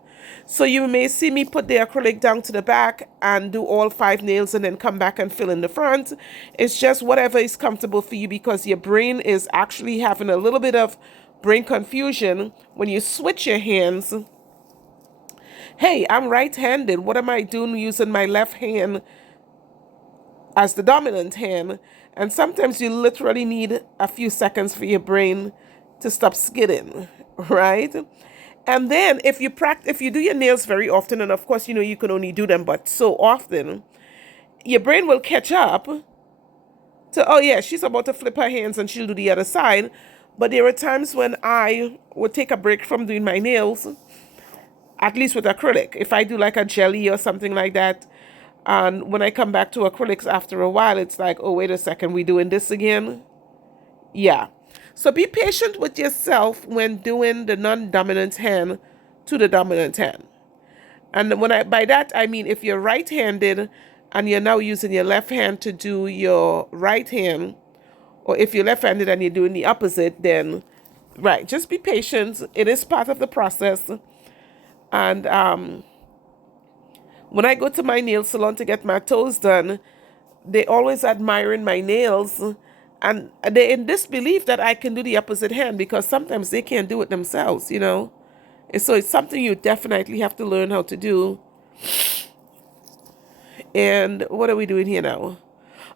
So you may see me put the acrylic down to the back and do all 5 nails and then come back and fill in the front. It's just whatever is comfortable for you, because your brain is actually having a little bit of brain confusion when you switch your hands. Hey, I'm right-handed. What am I doing using my left hand as the dominant hand? And sometimes you literally need a few seconds for your brain to stop skidding, right? And then if you do your nails very often, and of course, you can only do them but so often, your brain will catch up to, oh yeah, she's about to flip her hands and she'll do the other side. But there are times when I would take a break from doing my nails, at least with acrylic. If I do like a jelly or something like that, and when I come back to acrylics after a while, it's like, oh, wait a second, we doing this again? Yeah. So be patient with yourself when doing the non-dominant hand to the dominant hand. And by that I mean, if you're right-handed and you're now using your left hand to do your right hand, or if you're left-handed and you're doing the opposite, then right, just be patient. It is part of the process. And when I go to my nail salon to get my toes done, they always admiring my nails, and they're in disbelief that I can do the opposite hand, because sometimes they can't do it themselves. And so it's something you definitely have to learn how to do. And what are we doing here now?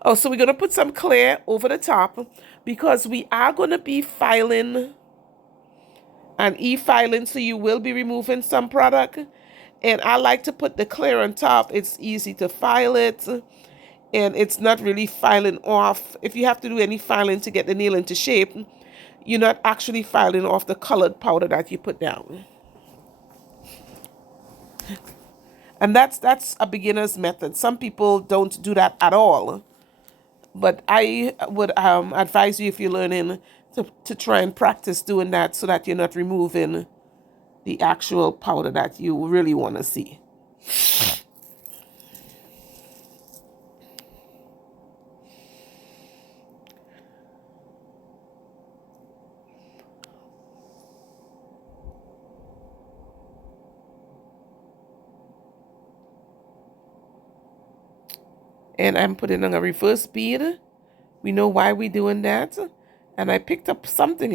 Oh, so we're going to put some clear over the top, because we are going to be filing and e-filing, so you will be removing some product. And I like to put the clear on top. It's easy to file it, and it's not really filing off. If you have to do any filing to get the nail into shape, you're not actually filing off the colored powder that you put down. And that's a beginner's method. Some people don't do that at all. But I would advise you, if you're learning, to try and practice doing that, so that you're not removing the actual powder that you really want to see. And I'm putting on a reverse bead. We know why we're doing that. And I picked up something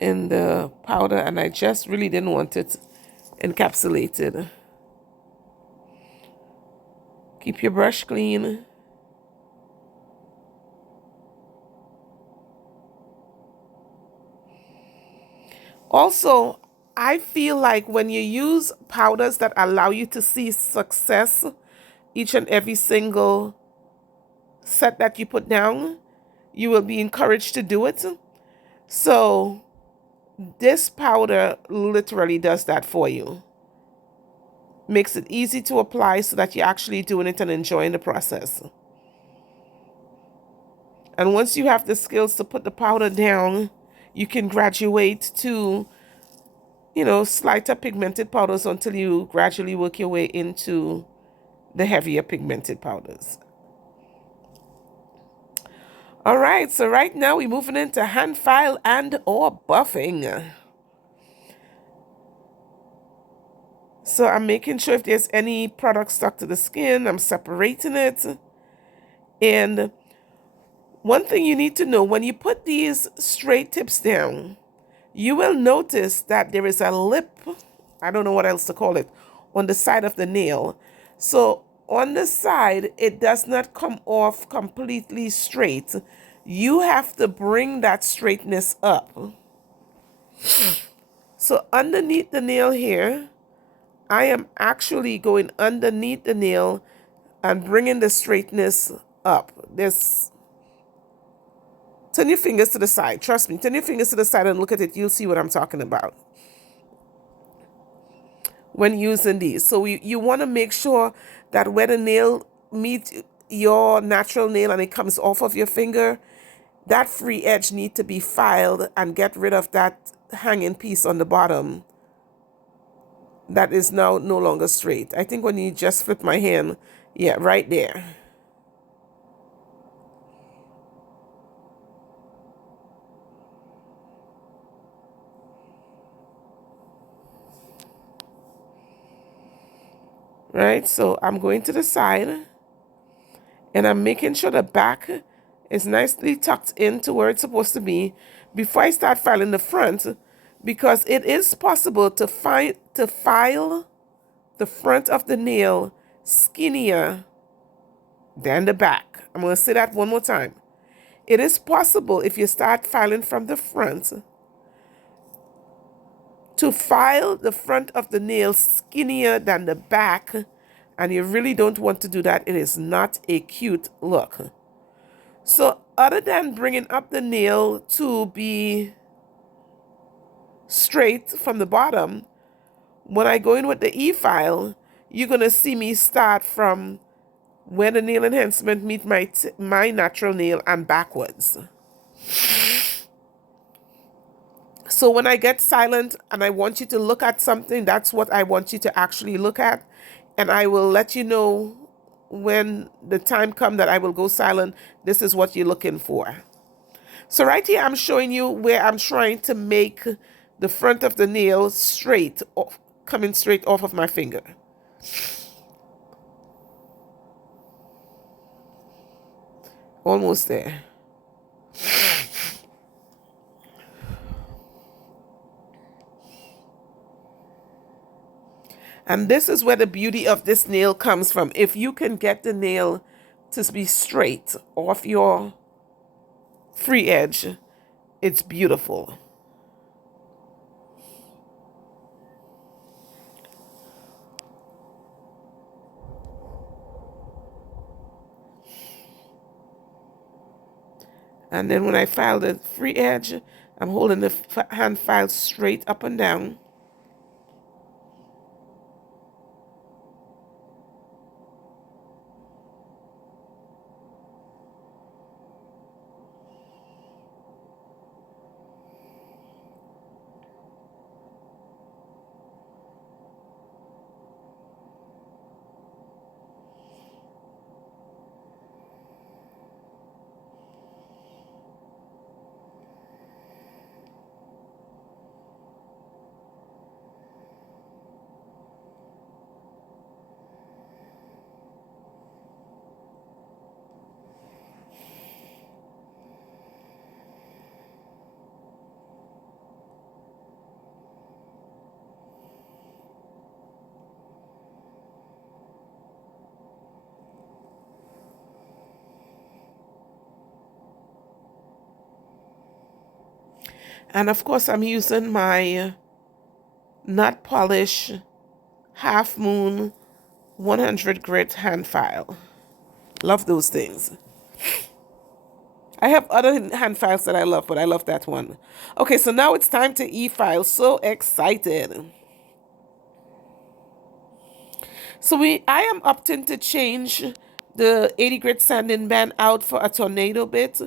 in the powder, and I just really didn't want it encapsulated. Keep your brush clean. Also, I feel like when you use powders that allow you to see success each and every single set that you put down, you will be encouraged to do it. So this powder literally does that for you. Makes it easy to apply so that you're actually doing it and enjoying the process. And once you have the skills to put the powder down, you can graduate to, slighter pigmented powders until you gradually work your way into the heavier pigmented powders. All right, so right now we're moving into hand file and or buffing. So I'm making sure if there's any product stuck to the skin, I'm separating it. And one thing you need to know, when you put these straight tips down, you will notice that there is a lip, I don't know what else to call it, on the side of the nail. So on the side, it does not come off completely straight. You have to bring that straightness up. So underneath the nail here, I am actually going underneath the nail and bringing the straightness up. Turn your fingers to the side. Trust me, turn your fingers to the side and look at it. You'll see what I'm talking about when using these. So you want to make sure that where the nail meets your natural nail and it comes off of your finger, that free edge need to be filed and get rid of that hanging piece on the bottom that is now no longer straight. I think when you just flip my hand, yeah, right there. Right, so I'm going to the side and I'm making sure the back is nicely tucked into where it's supposed to be before I start filing the front, because it is possible to file the front of the nail skinnier than the back. I'm going to say that one more time. It is possible, if you start filing from the front, to file the front of the nail skinnier than the back, and you really don't want to do that. It is not a cute look. So other than bringing up the nail to be straight from the bottom, when I go in with the E-file, you're going to see me start from where the nail enhancement meet my natural nail and backwards. So when I get silent and I want you to look at something, that's what I want you to actually look at. And I will let you know when the time comes that I will go silent. This is what you're looking for. So right here, I'm showing you where I'm trying to make the front of the nail straight, coming straight off of my finger. Almost there. And this is where the beauty of this nail comes from. If you can get the nail to be straight off your free edge, it's beautiful. And then when I file the free edge, I'm holding the hand file straight up and down. And of course, I'm using my Nut Polish Half Moon 100 grit hand file. Love those things. I have other hand files that I love, but I love that one. Okay, so now it's time to e-file. So excited. So I am opting to change the 80 grit sanding band out for a tornado bit.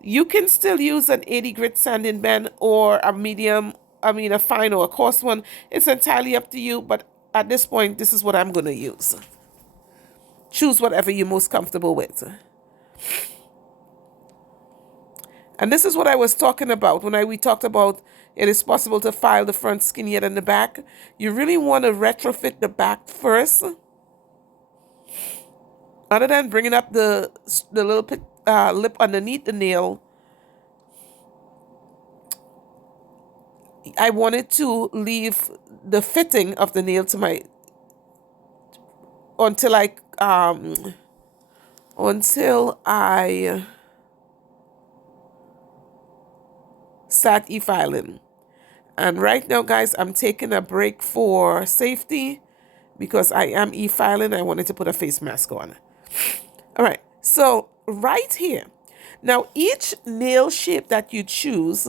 You can still use an 80 grit sanding band or a medium, a fine or a coarse one. It's entirely up to you, but at this point, this is what I'm going to use. Choose whatever you're most comfortable with. And this is what I was talking about when we talked about it is possible to file the front skinnier than the back. You really want to retrofit the back first. Other than bringing up the little lip underneath the nail, I wanted to leave the fitting of the nail to my until I start e-filing. And right now, guys, I'm taking a break for safety because I am e-filing. I wanted to put a face mask on. All right, so right here. Now, each nail shape that you choose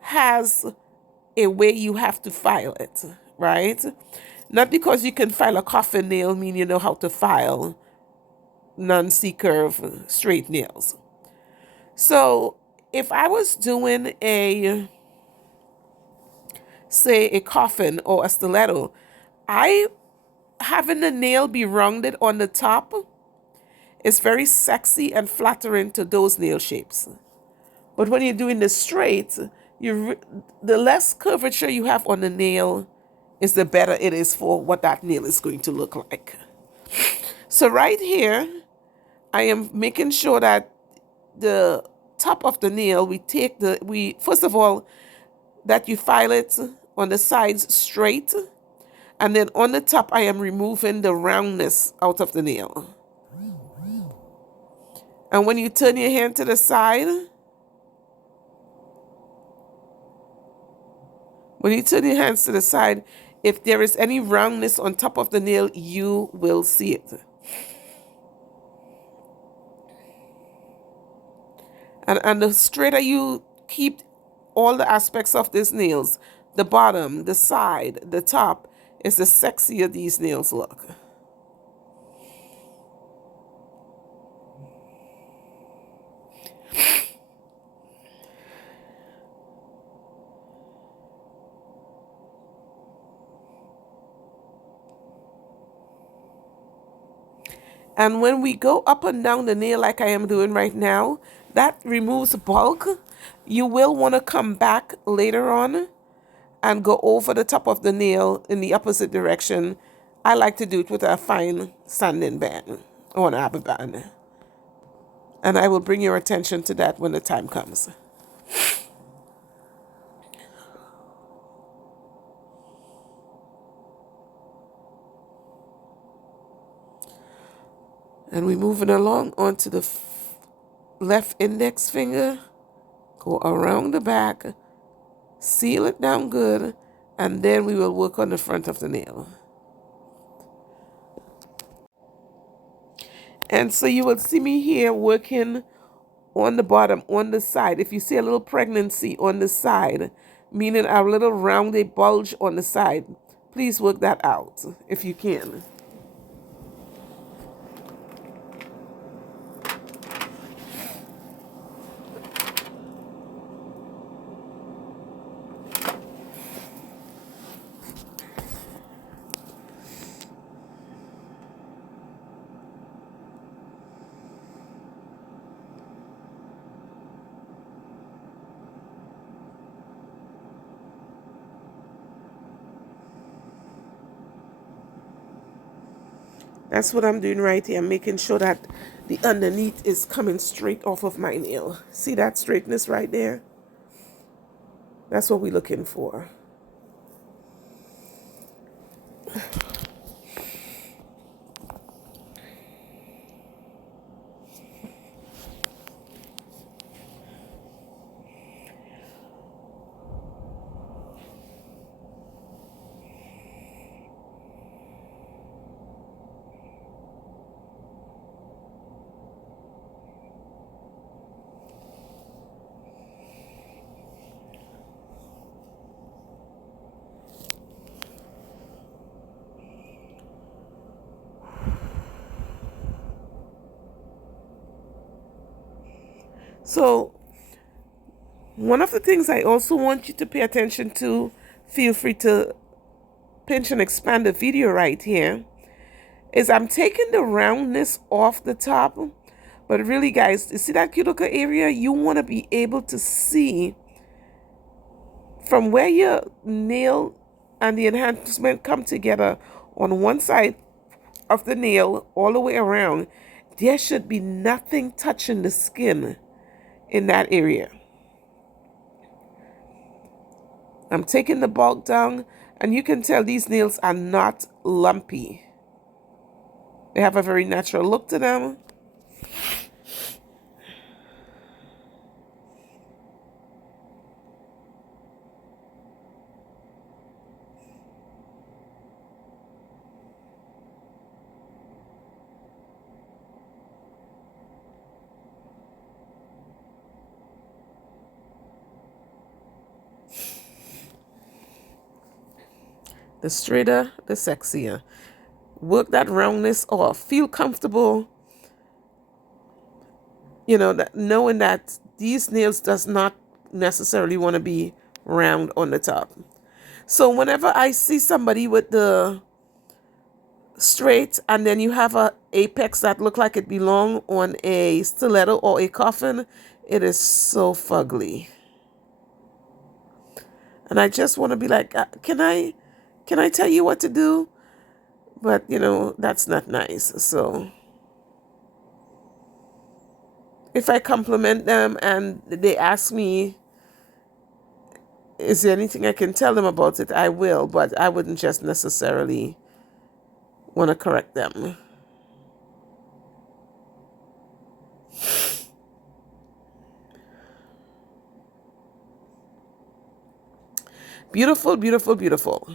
has a way you have to file it, right? Not because you can file a coffin nail mean you know how to file non-C-curve straight nails. So if I was doing say a coffin or a stiletto, having the nail be rounded on the top is very sexy and flattering to those nail shapes. But when you're doing the straight, the less curvature you have on the nail is the better it is for what that nail is going to look like. So right here, I am making sure that the top of the nail, first of all, that you file it on the sides straight. And then on the top, I am removing the roundness out of the nail. And when you turn your hand to the side, when you turn your hands to the side, if there is any roundness on top of the nail, you will see it. And the straighter you keep all the aspects of these nails, the bottom, the side, the top, is the sexier these nails look. And when we go up and down the nail like I am doing right now, that removes bulk. You will want to come back later on and go over the top of the nail in the opposite direction. I like to do it with a fine sanding band or an rubber band. And I will bring your attention to that when the time comes. And we're moving along onto the left index finger. Go around the back, seal it down good, and then we will work on the front of the nail. And so you will see me here working on the bottom, on the side. If you see a little pregnancy on the side, meaning a little rounded bulge on the side, please work that out if you can. That's what I'm doing right here. I'm making sure that the underneath is coming straight off of my nail. See that straightness right there? That's what we're looking for. So one of the things I also want you to pay attention to, feel free to pinch and expand the video right here, is I'm taking the roundness off the top. But really, guys, you see that cuticle area? You want to be able to see from where your nail and the enhancement come together on one side of the nail all the way around. There should be nothing touching the skin in that area. I'm taking the bulk down, and you can tell these nails are not lumpy. They have a very natural look to them. The straighter, the sexier. Work that roundness off. Feel comfortable, knowing that these nails does not necessarily want to be round on the top. So whenever I see somebody with the straight and then you have a apex that look like it belong on a stiletto or a coffin, it is so fugly. And I just want to be like, can I tell you what to do? But that's not nice. So if I compliment them and they ask me, is there anything I can tell them about it, I will, but I wouldn't just necessarily want to correct them. Beautiful, beautiful, beautiful.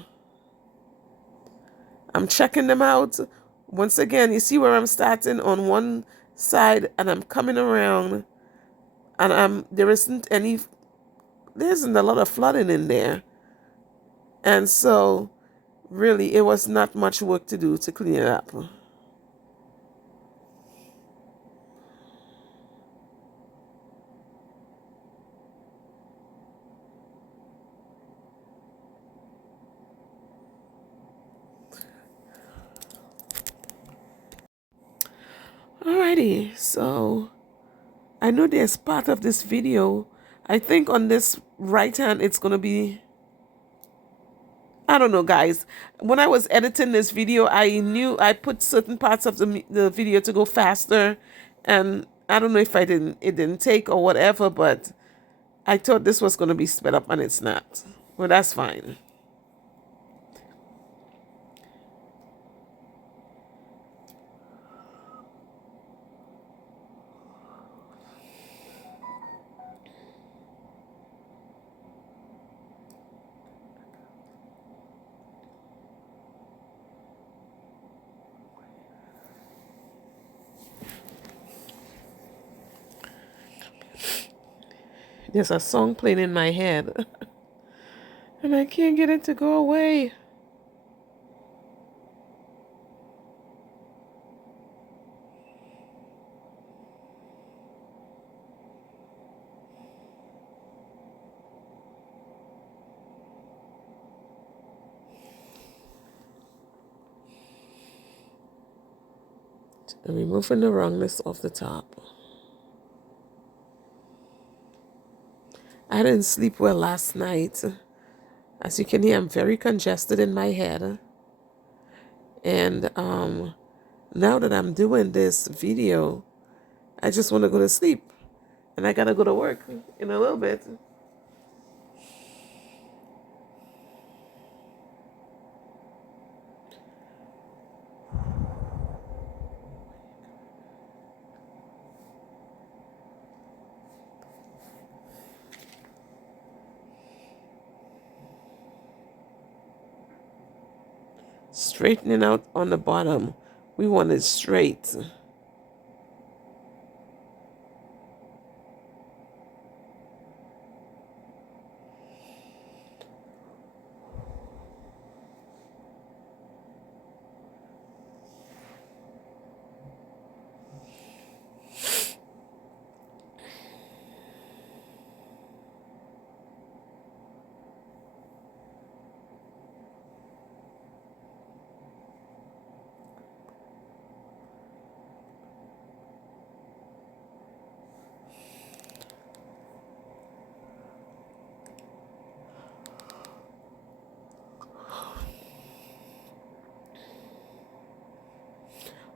I'm checking them out. Once again, you see where I'm starting on one side and I'm coming around, and there isn't a lot of flooding in there. And so really it was not much work to do to clean it up. Alrighty, so I know there's part of this video. I think on this right hand it's gonna be, I don't know, guys. When I was editing this video, I knew I put certain parts of the video to go faster, and I don't know if it didn't take or whatever, but I thought this was gonna be sped up and it's not. Well, that's fine. There's a song playing in my head, and I can't get it to go away. I'm removing the wrongness off the top. I didn't sleep well last night. As you can hear, I'm very congested in my head. And now that I'm doing this video, I just want to go to sleep. And I gotta go to work in a little bit. Straightening out on the bottom. We want it straight.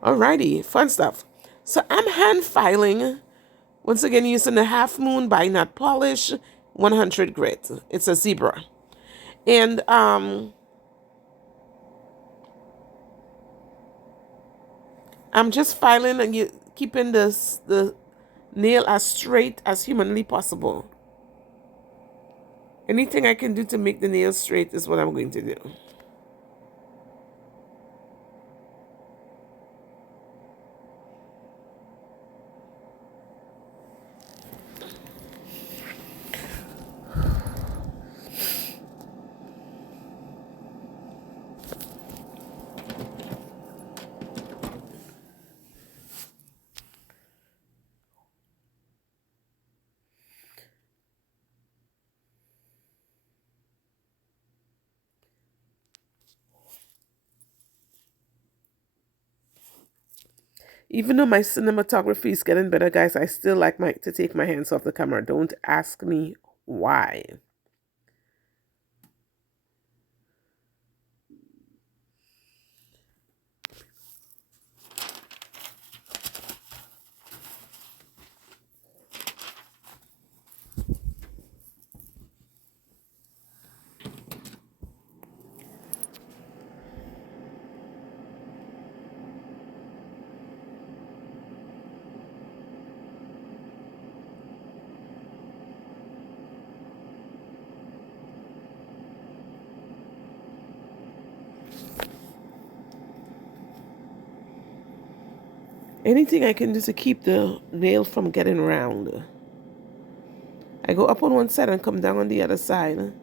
Alrighty, fun stuff. So I'm hand filing, once again using the Half Moon by Not Polish 100 grit. It's a zebra. And I'm just filing and keeping the nail as straight as humanly possible. Anything I can do to make the nail straight is what I'm going to do. Even though my cinematography is getting better, guys, I still like to take my hands off the camera. Don't ask me why. Anything I can do to keep the nail from getting round. I go up on one side and come down on the other side.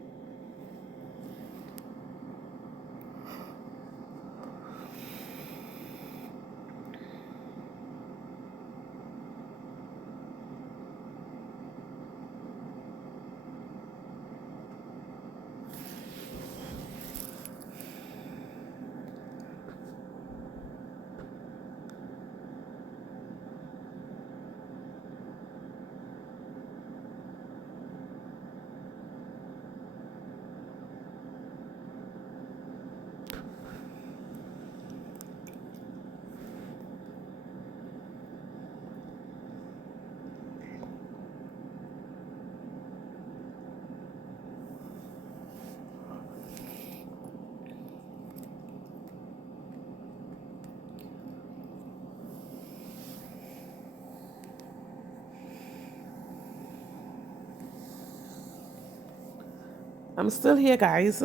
I'm still here, guys.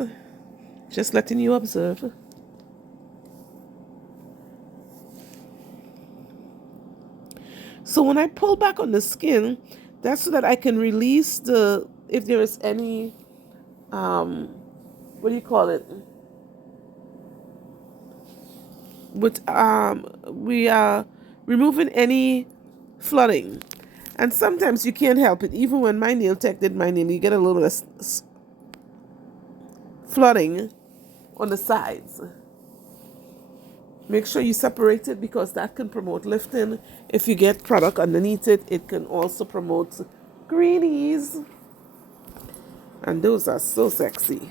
Just letting you observe. So when I pull back on the skin, that's so that I can release if there is any, what do you call it? We are removing any flooding. And sometimes you can't help it. Even when my nail tech did my nail, you get a little bit of flooding on the sides. Make sure you separate it because that can promote lifting. If you get product underneath it, it can also promote greenies. And those are so sexy.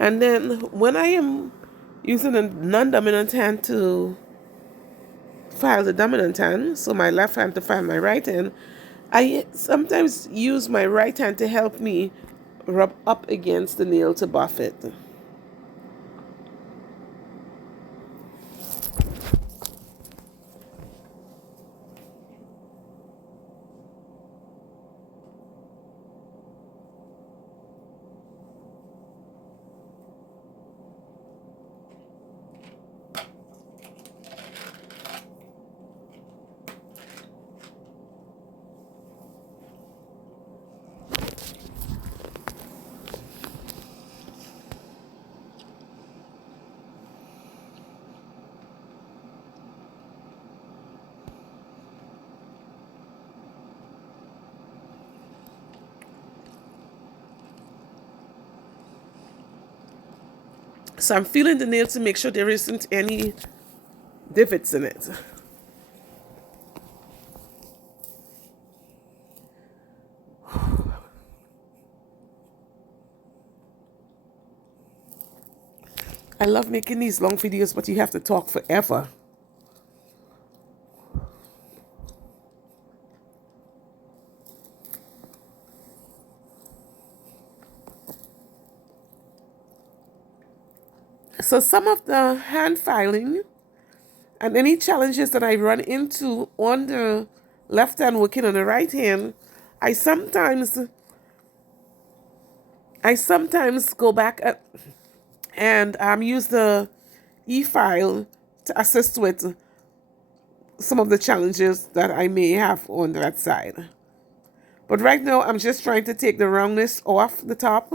And then when I am using a non-dominant hand to file the dominant hand, so my left hand to file my right hand, I sometimes use my right hand to help me rub up against the nail to buff it. So I'm feeling the nail to make sure there isn't any divots in it. I love making these long videos, but you have to talk forever. So some of the hand filing and any challenges that I run into on the left hand working on the right hand, I sometimes go back and use the e-file to assist with some of the challenges that I may have on that side. But right now, I'm just trying to take the roundness off the top.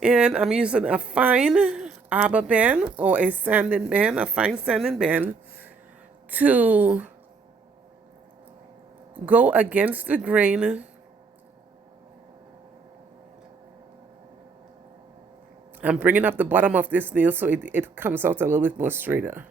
And I'm using a fine arbor band or a sanding band, a fine sanding band, to go against the grain. I'm bringing up the bottom of this nail so it comes out a little bit more straighter.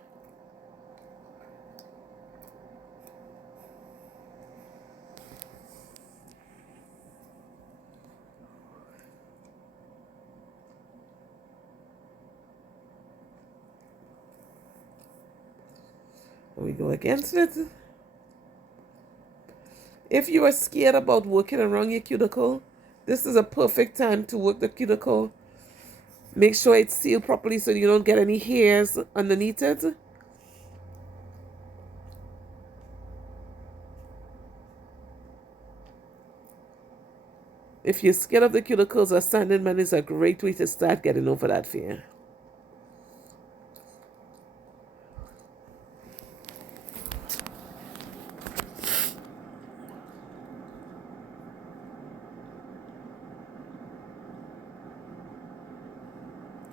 We go against it. If you are scared about working around your cuticle, this is a perfect time to work the cuticle. Make sure it's sealed properly so you don't get any hairs underneath it. If you're scared of the cuticles, a sanding man is a great way to start getting over that fear.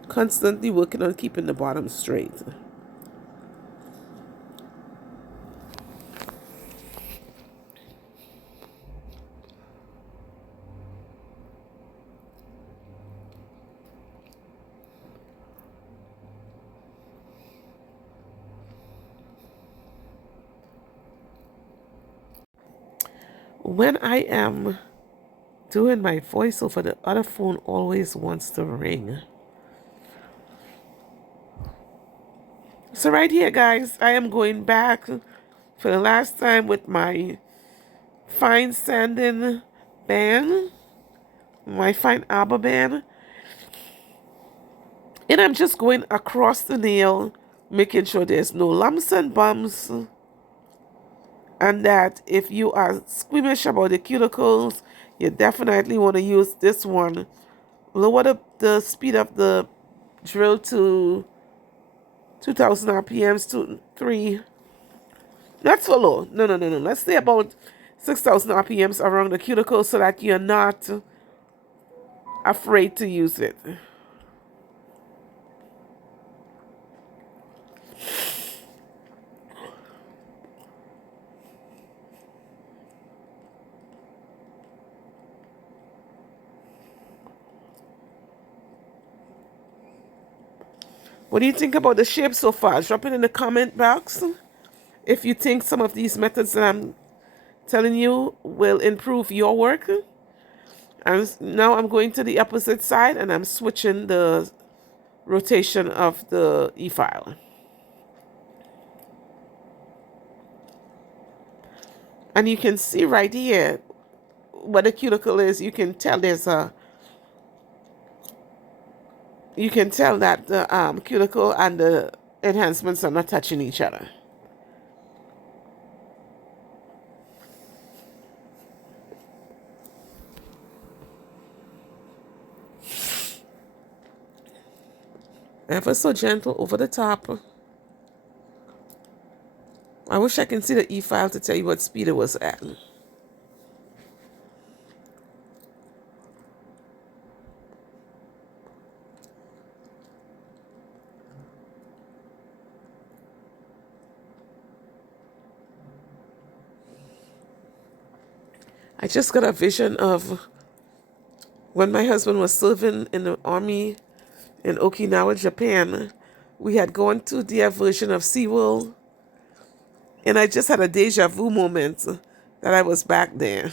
Constantly working on keeping the bottom straight. When I am doing my voiceover, the other phone always wants to ring. So right here, guys, I am going back for the last time with my fine sanding band, my fine arbor band. And I'm just going across the nail, making sure there's no lumps and bumps. And that if you are squeamish about the cuticles, you definitely want to use this one. Lower the speed of the drill to 2000 RPMs to 3. Not so low. No. Let's say about 6000 RPMs around the cuticle so that you're not afraid to use it. What do you think about the shape so far? Drop it in the comment box if you think some of these methods that I'm telling you will improve your work. And now I'm going to the opposite side and I'm switching the rotation of the e-file. And you can see right here what the cuticle is. You can tell that the cuticle and the enhancements are not touching each other. Ever so gentle over the top. I wish I can see the e-file to tell you what speed it was at. I just got a vision of when my husband was serving in the army in Okinawa, Japan. We had gone to their version of SeaWorld, and I just had a deja vu moment that I was back there.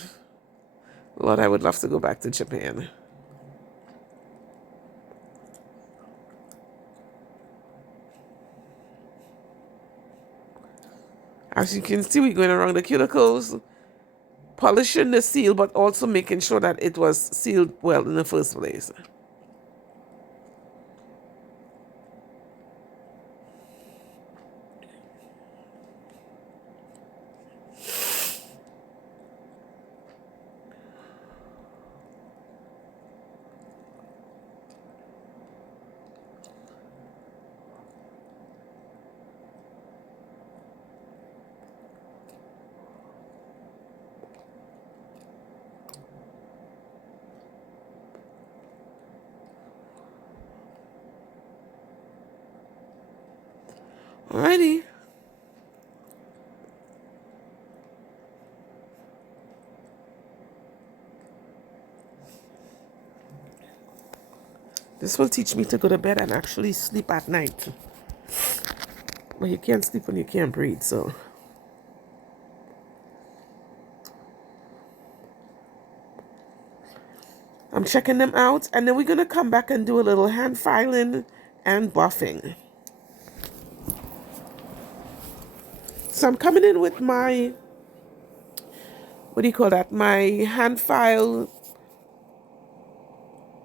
Lord, I would love to go back to Japan. As you can see, we're going around the cuticles, polishing the seal, but also making sure that it was sealed well in the first place. Alrighty. This will teach me to go to bed and actually sleep at night. But you can't sleep when you can't breathe, so. I'm checking them out, and then we're going to come back and do a little hand filing and buffing. So I'm coming in with my, what do you call that? My hand file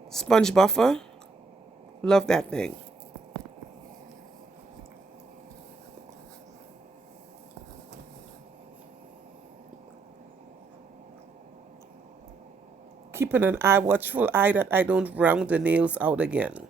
sponge buffer. Love that thing. Keeping an eye, watchful eye that I don't round the nails out again.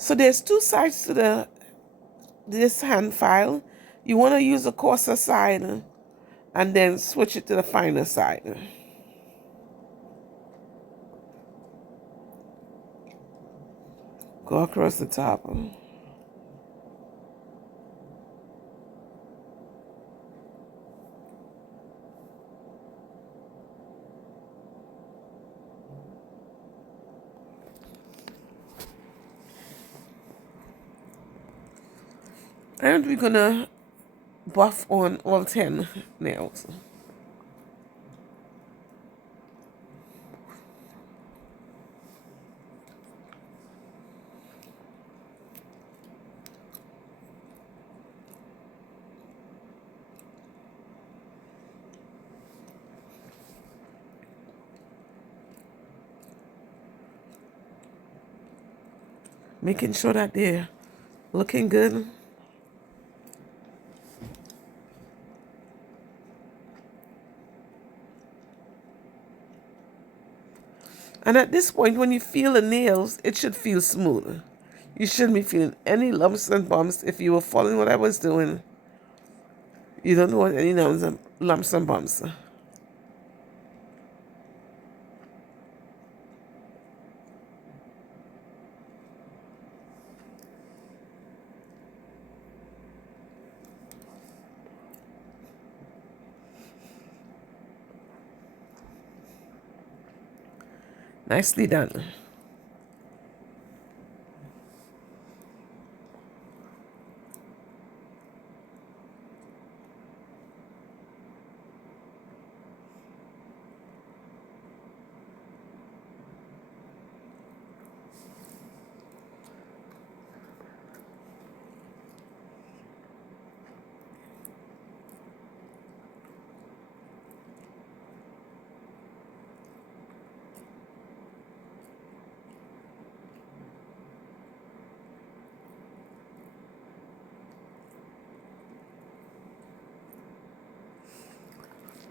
So there's two sides to this hand file. You want to use the coarser side and then switch it to the finer side. Go across the top. And we're gonna buff on all 10 nails. Making sure that they're looking good. And at this point, when you feel the nails, it should feel smooth. You shouldn't be feeling any lumps and bumps. If you were following what I was doing, you don't want any lumps and bumps. Nicely done.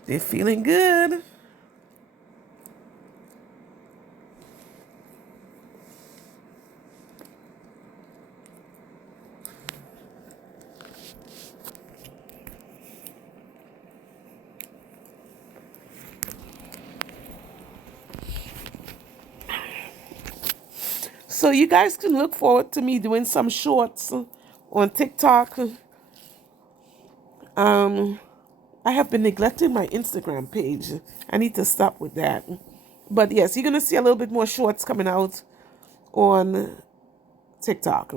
They're feeling good. So you guys can look forward to me doing some shorts on TikTok. Um, I have been neglecting my Instagram page. I need to stop with that. But yes, you're gonna see a little bit more shorts coming out on TikTok.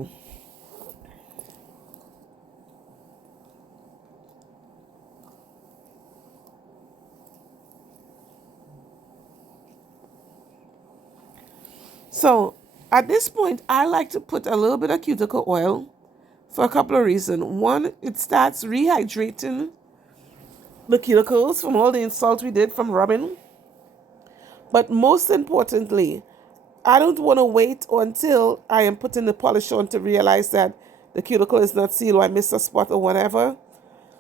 So at this point, I like to put a little bit of cuticle oil for a couple of reasons. One, it starts rehydrating the cuticles from all the insult we did from rubbing. But most importantly, I don't want to wait until I am putting the polish on to realize that the cuticle is not sealed or I missed a spot or whatever.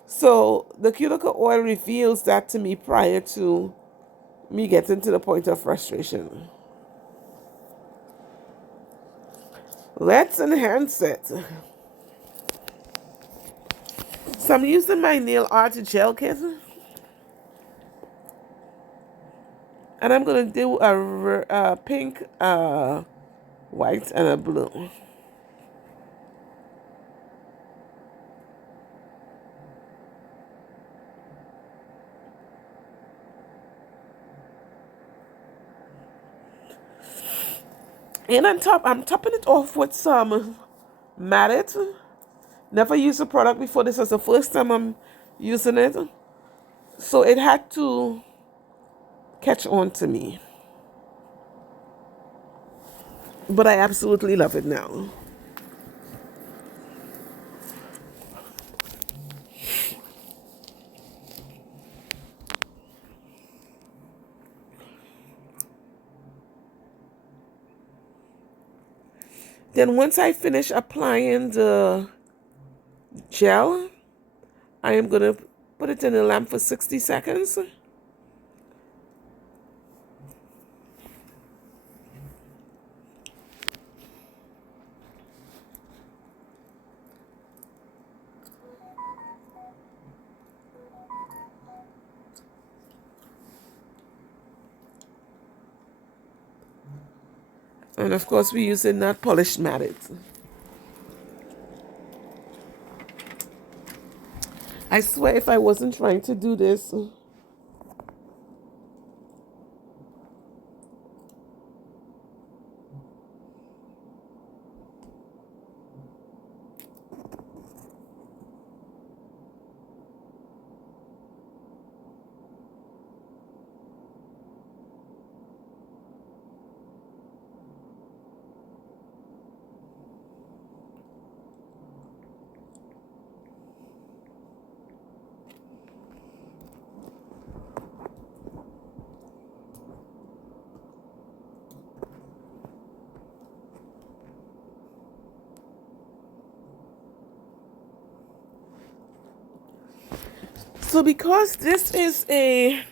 So the cuticle oil reveals that to me prior to me getting to the point of frustration. Let's enhance it. So I'm using my nail art gel kit. And I'm going to do a pink, white, and a blue. And on top, I'm topping it off with some Matte. Never used the product before. This is the first time I'm using it. So it had to catch on to me. But I absolutely love it now. Then once I finish applying the gel, I am going to put it in the lamp for 60 seconds. And of course, we're using that polished matte. I swear if I wasn't trying to do this, so because this is a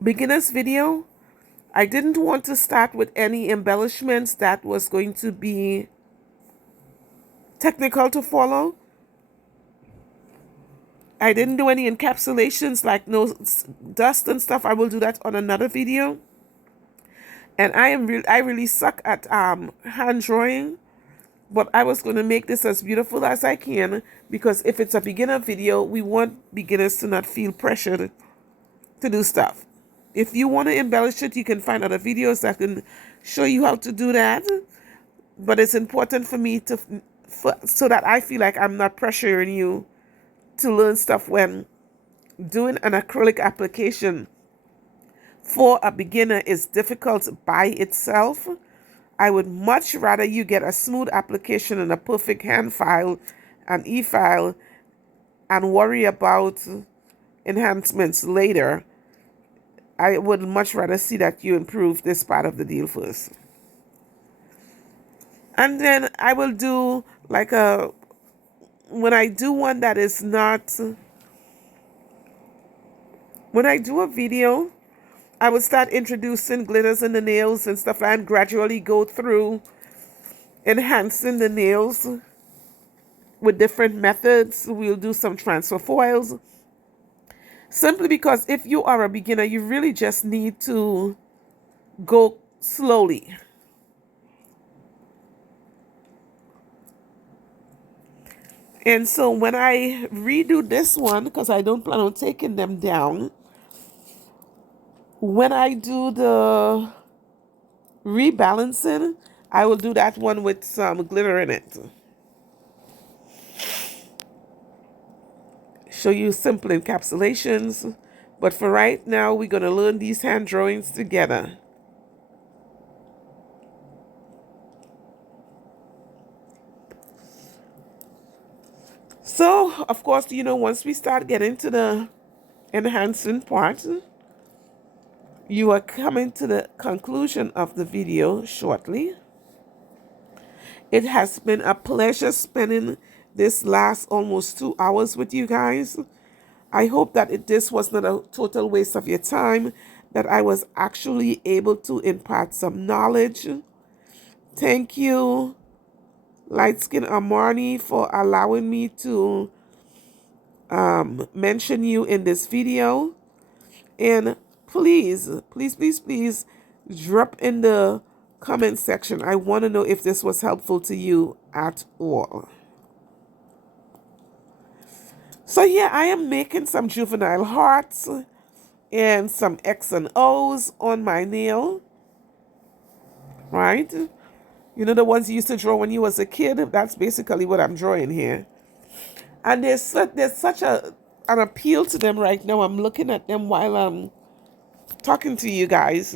beginner's video, I didn't want to start with any embellishments that was going to be technical to follow. I didn't do any encapsulations like no dust and stuff. I will do that on another video. And I really suck at hand drawing, but I was going to make this as beautiful as I can because if it's a beginner video, we want beginners to not feel pressured to do stuff. If you want to embellish it, you can find other videos that can show you how to do that. But it's important for me so that I feel like I'm not pressuring you to learn stuff when doing an acrylic application for a beginner is difficult by itself. I would much rather you get a smooth application and a perfect hand file and e-file and worry about enhancements later. I would much rather see that you improve this part of the deal first. And then I will do like when I do one that is not when I do a video, I would start introducing glitters in the nails and stuff and gradually go through enhancing the nails with different methods. We'll do some transfer foils. Simply because if you are a beginner, you really just need to go slowly. And so when I redo this one, because I don't plan on taking them down, when I do the rebalancing, I will do that one with some glitter in it. Show you simple encapsulations. But for right now, we're going to learn these hand drawings together. So, of course, once we start getting to the enhancing part, you are coming to the conclusion of the video shortly. It has been a pleasure spending this last almost 2 hours with you guys. I hope that this was not a total waste of your time, that I was actually able to impart some knowledge. Thank you, Light Skin Armani, for allowing me to mention you in this video. And please, please, please, please drop in the comment section. I want to know if this was helpful to you at all. So yeah, I am making some juvenile hearts and some X and O's on my nail, right? The ones you used to draw when you was a kid. That's basically what I'm drawing here. And there's such an appeal to them right now. I'm looking at them while I'm talking to you guys.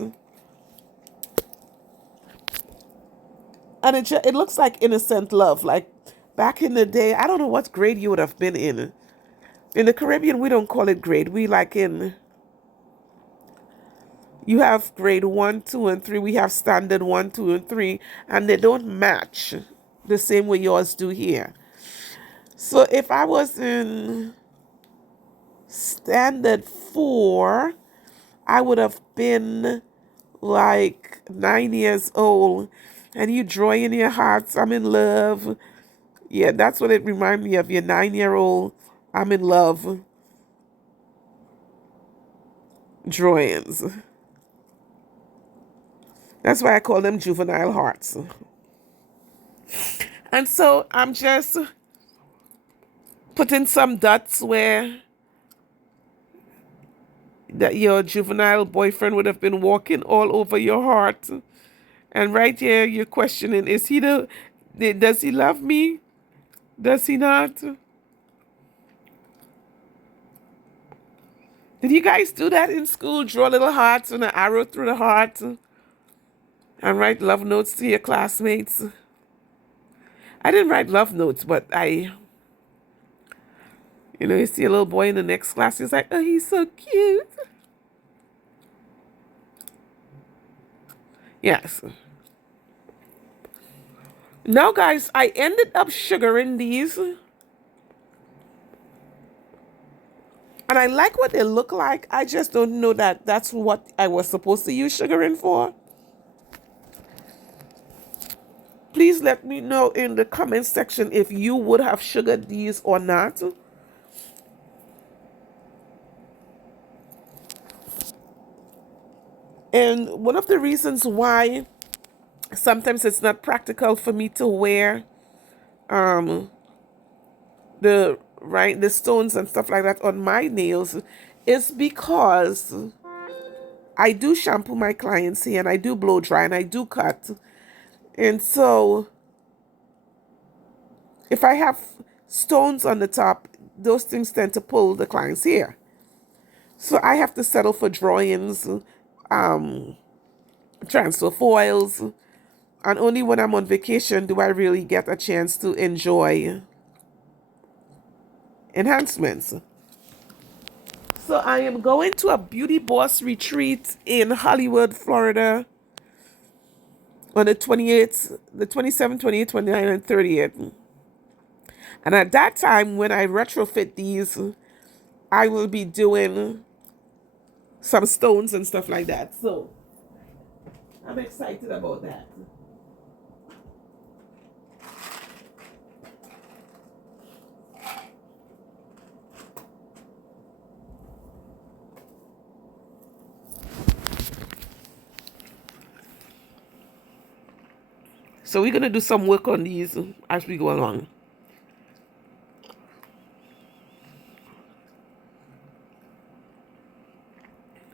And it looks like innocent love. Like back in the day, I don't know what grade you would have been in. In the Caribbean, we don't call it grade. We you have grade 1, 2, and 3. We have standard 1, 2, and 3. And they don't match the same way yours do here. So if I was in standard 4, I would have been like 9 years old. And you drawing your hearts, I'm in love. Yeah, that's what it reminds me of, your 9-year-old, I'm in love drawings. That's why I call them juvenile hearts. And so I'm just putting some dots where that your juvenile boyfriend would have been walking all over your heart. And right here, you're questioning, does he love me? Does he not? Did you guys do that in school? Draw little hearts and an arrow through the heart and write love notes to your classmates? I didn't write love notes, but you see a little boy in the next class, he's like, oh, he's so cute. Yes. Now, guys, I ended up sugaring these. And I like what they look like. I just don't know that that's what I was supposed to use sugaring for. Please let me know in the comment section if you would have sugared these or not. And one of the reasons why sometimes it's not practical for me to wear the stones and stuff like that on my nails is because I do shampoo my clients here and I do blow dry and I do cut. And so if I have stones on the top, those things tend to pull the client's hair. So I have to settle for drawings, transfer foils, and only when I'm on vacation do I really get a chance to enjoy enhancements. So I am going to a beauty boss retreat in Hollywood, Florida on the 27th, 28th, 29th, and 30th. And at that time, when I retrofit these, I will be doing some stones and stuff like that. So I'm excited about that. So we're gonna do some work on these as we go along.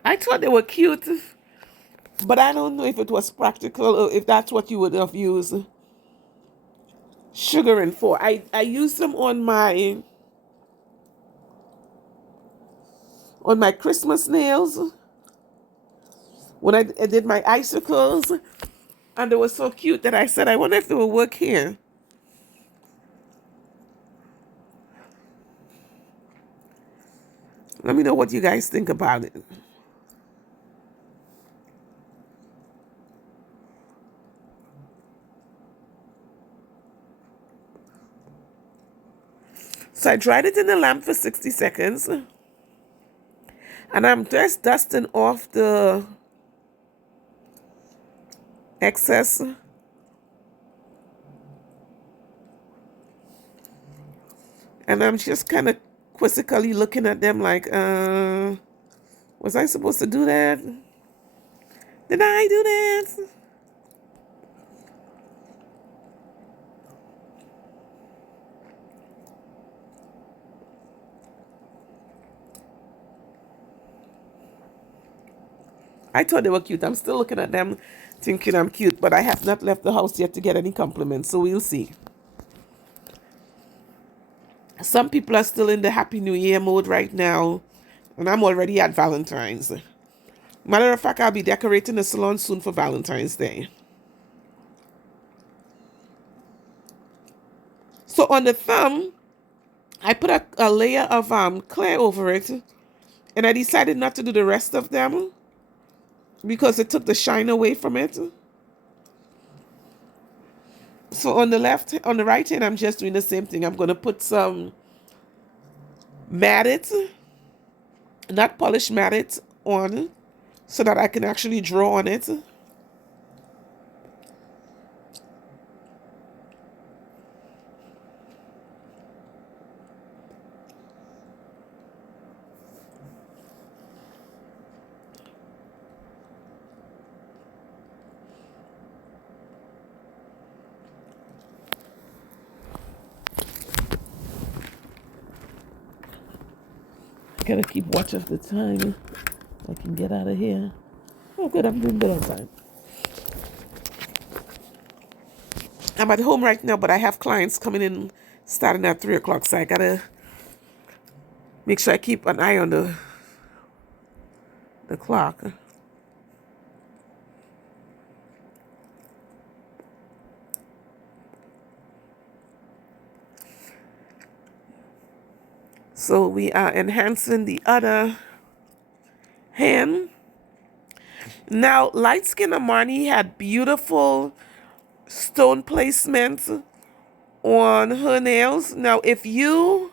I thought they were cute, but I don't know if it was practical or if that's what you would have used sugaring for. I used them on my Christmas nails when I did my icicles, and they were so cute that I said, I wonder if they will work here. Let me know what you guys think about it. So I dried it in the lamp for 60 seconds. And I'm just dusting off the excess. And I'm just kind of quizzically looking at them like, was I supposed to do that? Did I do that? I thought they were cute. I'm still looking at them thinking I'm cute, but I have not left the house yet to get any compliments, so we'll see. Some people are still in the Happy New Year mode right now, and I'm already at Valentine's. Matter of fact, I'll be decorating the salon soon for Valentine's Day. So on the thumb, I put a layer of clay over it, and I decided not to do the rest of them because it took the shine away from it. So on the right hand, I'm just doing the same thing. I'm going to put some matted, not polished matted on so that I can actually draw on it. Gotta keep watch of the time. I can get out of here. Oh, good. I'm doing good on time. I'm at home right now, but I have clients coming in starting at 3 o'clock, so I gotta make sure I keep an eye on the clock. So we are enhancing the other hand. Now, Light Skin Amani had beautiful stone placements on her nails. Now, if you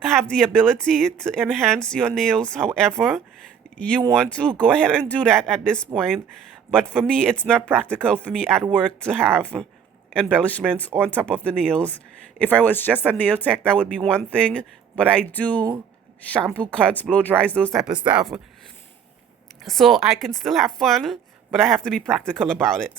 have the ability to enhance your nails, however you want to, go ahead and do that at this point. But for me, it's not practical for me at work to have embellishments on top of the nails. If I was just a nail tech, that would be one thing. But I do shampoo cuts, blow dries, those type of stuff. So I can still have fun, but I have to be practical about it.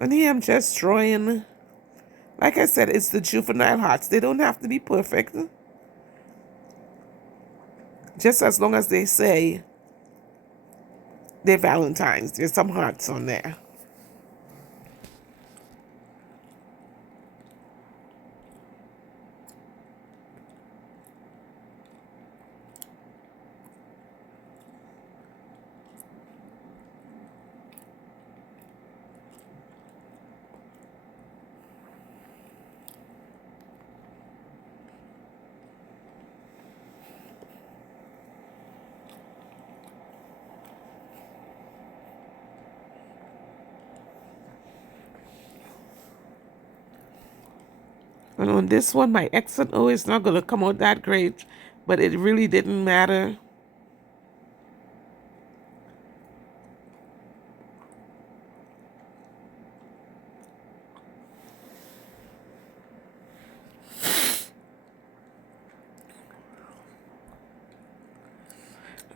And here I'm just drawing. Like I said, it's the juvenile hearts. They don't have to be perfect. Just as long as they say they're Valentine's. There's some hearts on there. And on this one, my X and O is not going to come out that great, but it really didn't matter.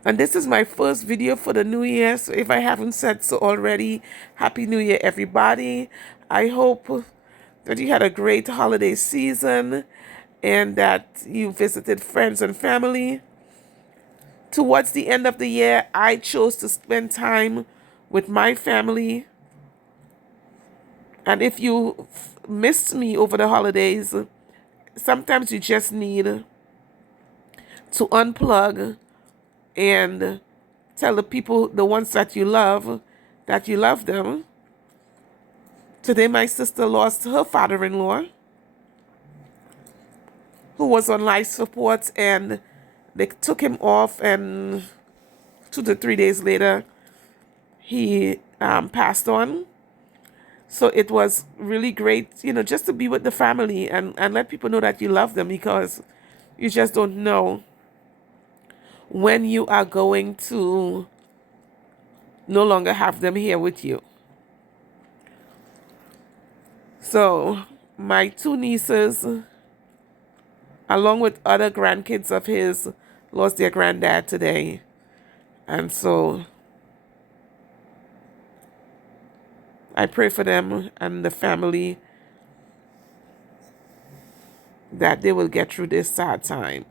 And this is my first video for the new year. So if I haven't said so already, Happy New Year, everybody. I hope that you had a great holiday season and that you visited friends and family. Towards the end of the year, I chose to spend time with my family. And if you missed me over the holidays, sometimes you just need to unplug and tell the people, the ones that you love them. Today, my sister lost her father-in-law, who was on life support, and they took him off, and 2 to 3 days later, he passed on. So it was really great, just to be with the family and let people know that you love them, because you just don't know when you are going to no longer have them here with you. So my two nieces, along with other grandkids of his, lost their granddad today. And so I pray for them and the family that they will get through this sad time.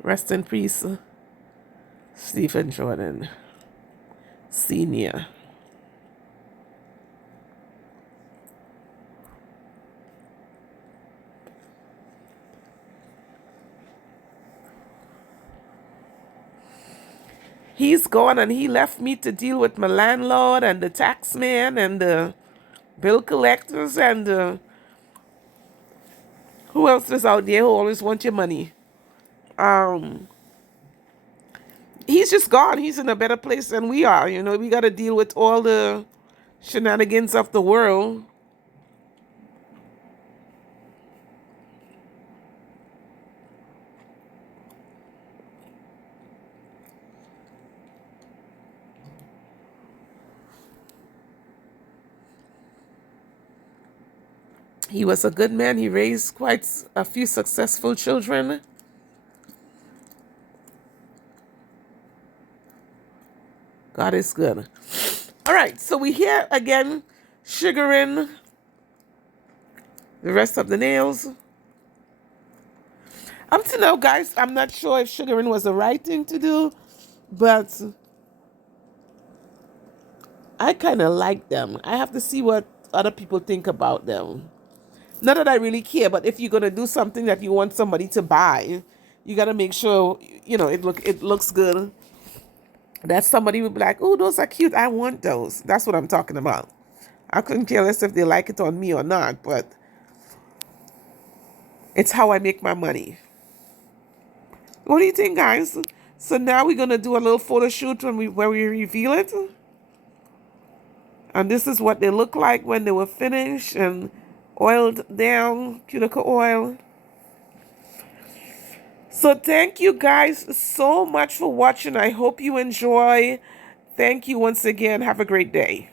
Rest in peace, Stephen Jordan Sr. He's gone, and he left me to deal with my landlord and the tax man and the bill collectors and who else is out there who always want your money. He's just gone. He's in a better place than we are. We got to deal with all the shenanigans of the world. He was a good man. He raised quite a few successful children. God is good. All right, so we here again, sugaring the rest of the nails. Up to now, guys, I'm not sure if sugaring was the right thing to do, but I kind of like them. I have to see what other people think about them. Not that I really care, but if you're gonna do something that you want somebody to buy, you gotta make sure it looks good. That somebody would be like, "Oh, those are cute. I want those." That's what I'm talking about. I couldn't care less if they like it on me or not, but it's how I make my money. What do you think, guys? So now we're gonna do a little photo shoot where we reveal it, and this is what they look like when they were finished and oiled down, cuticle oil. So thank you guys so much for watching. I hope you enjoy. Thank you once again. Have a great day.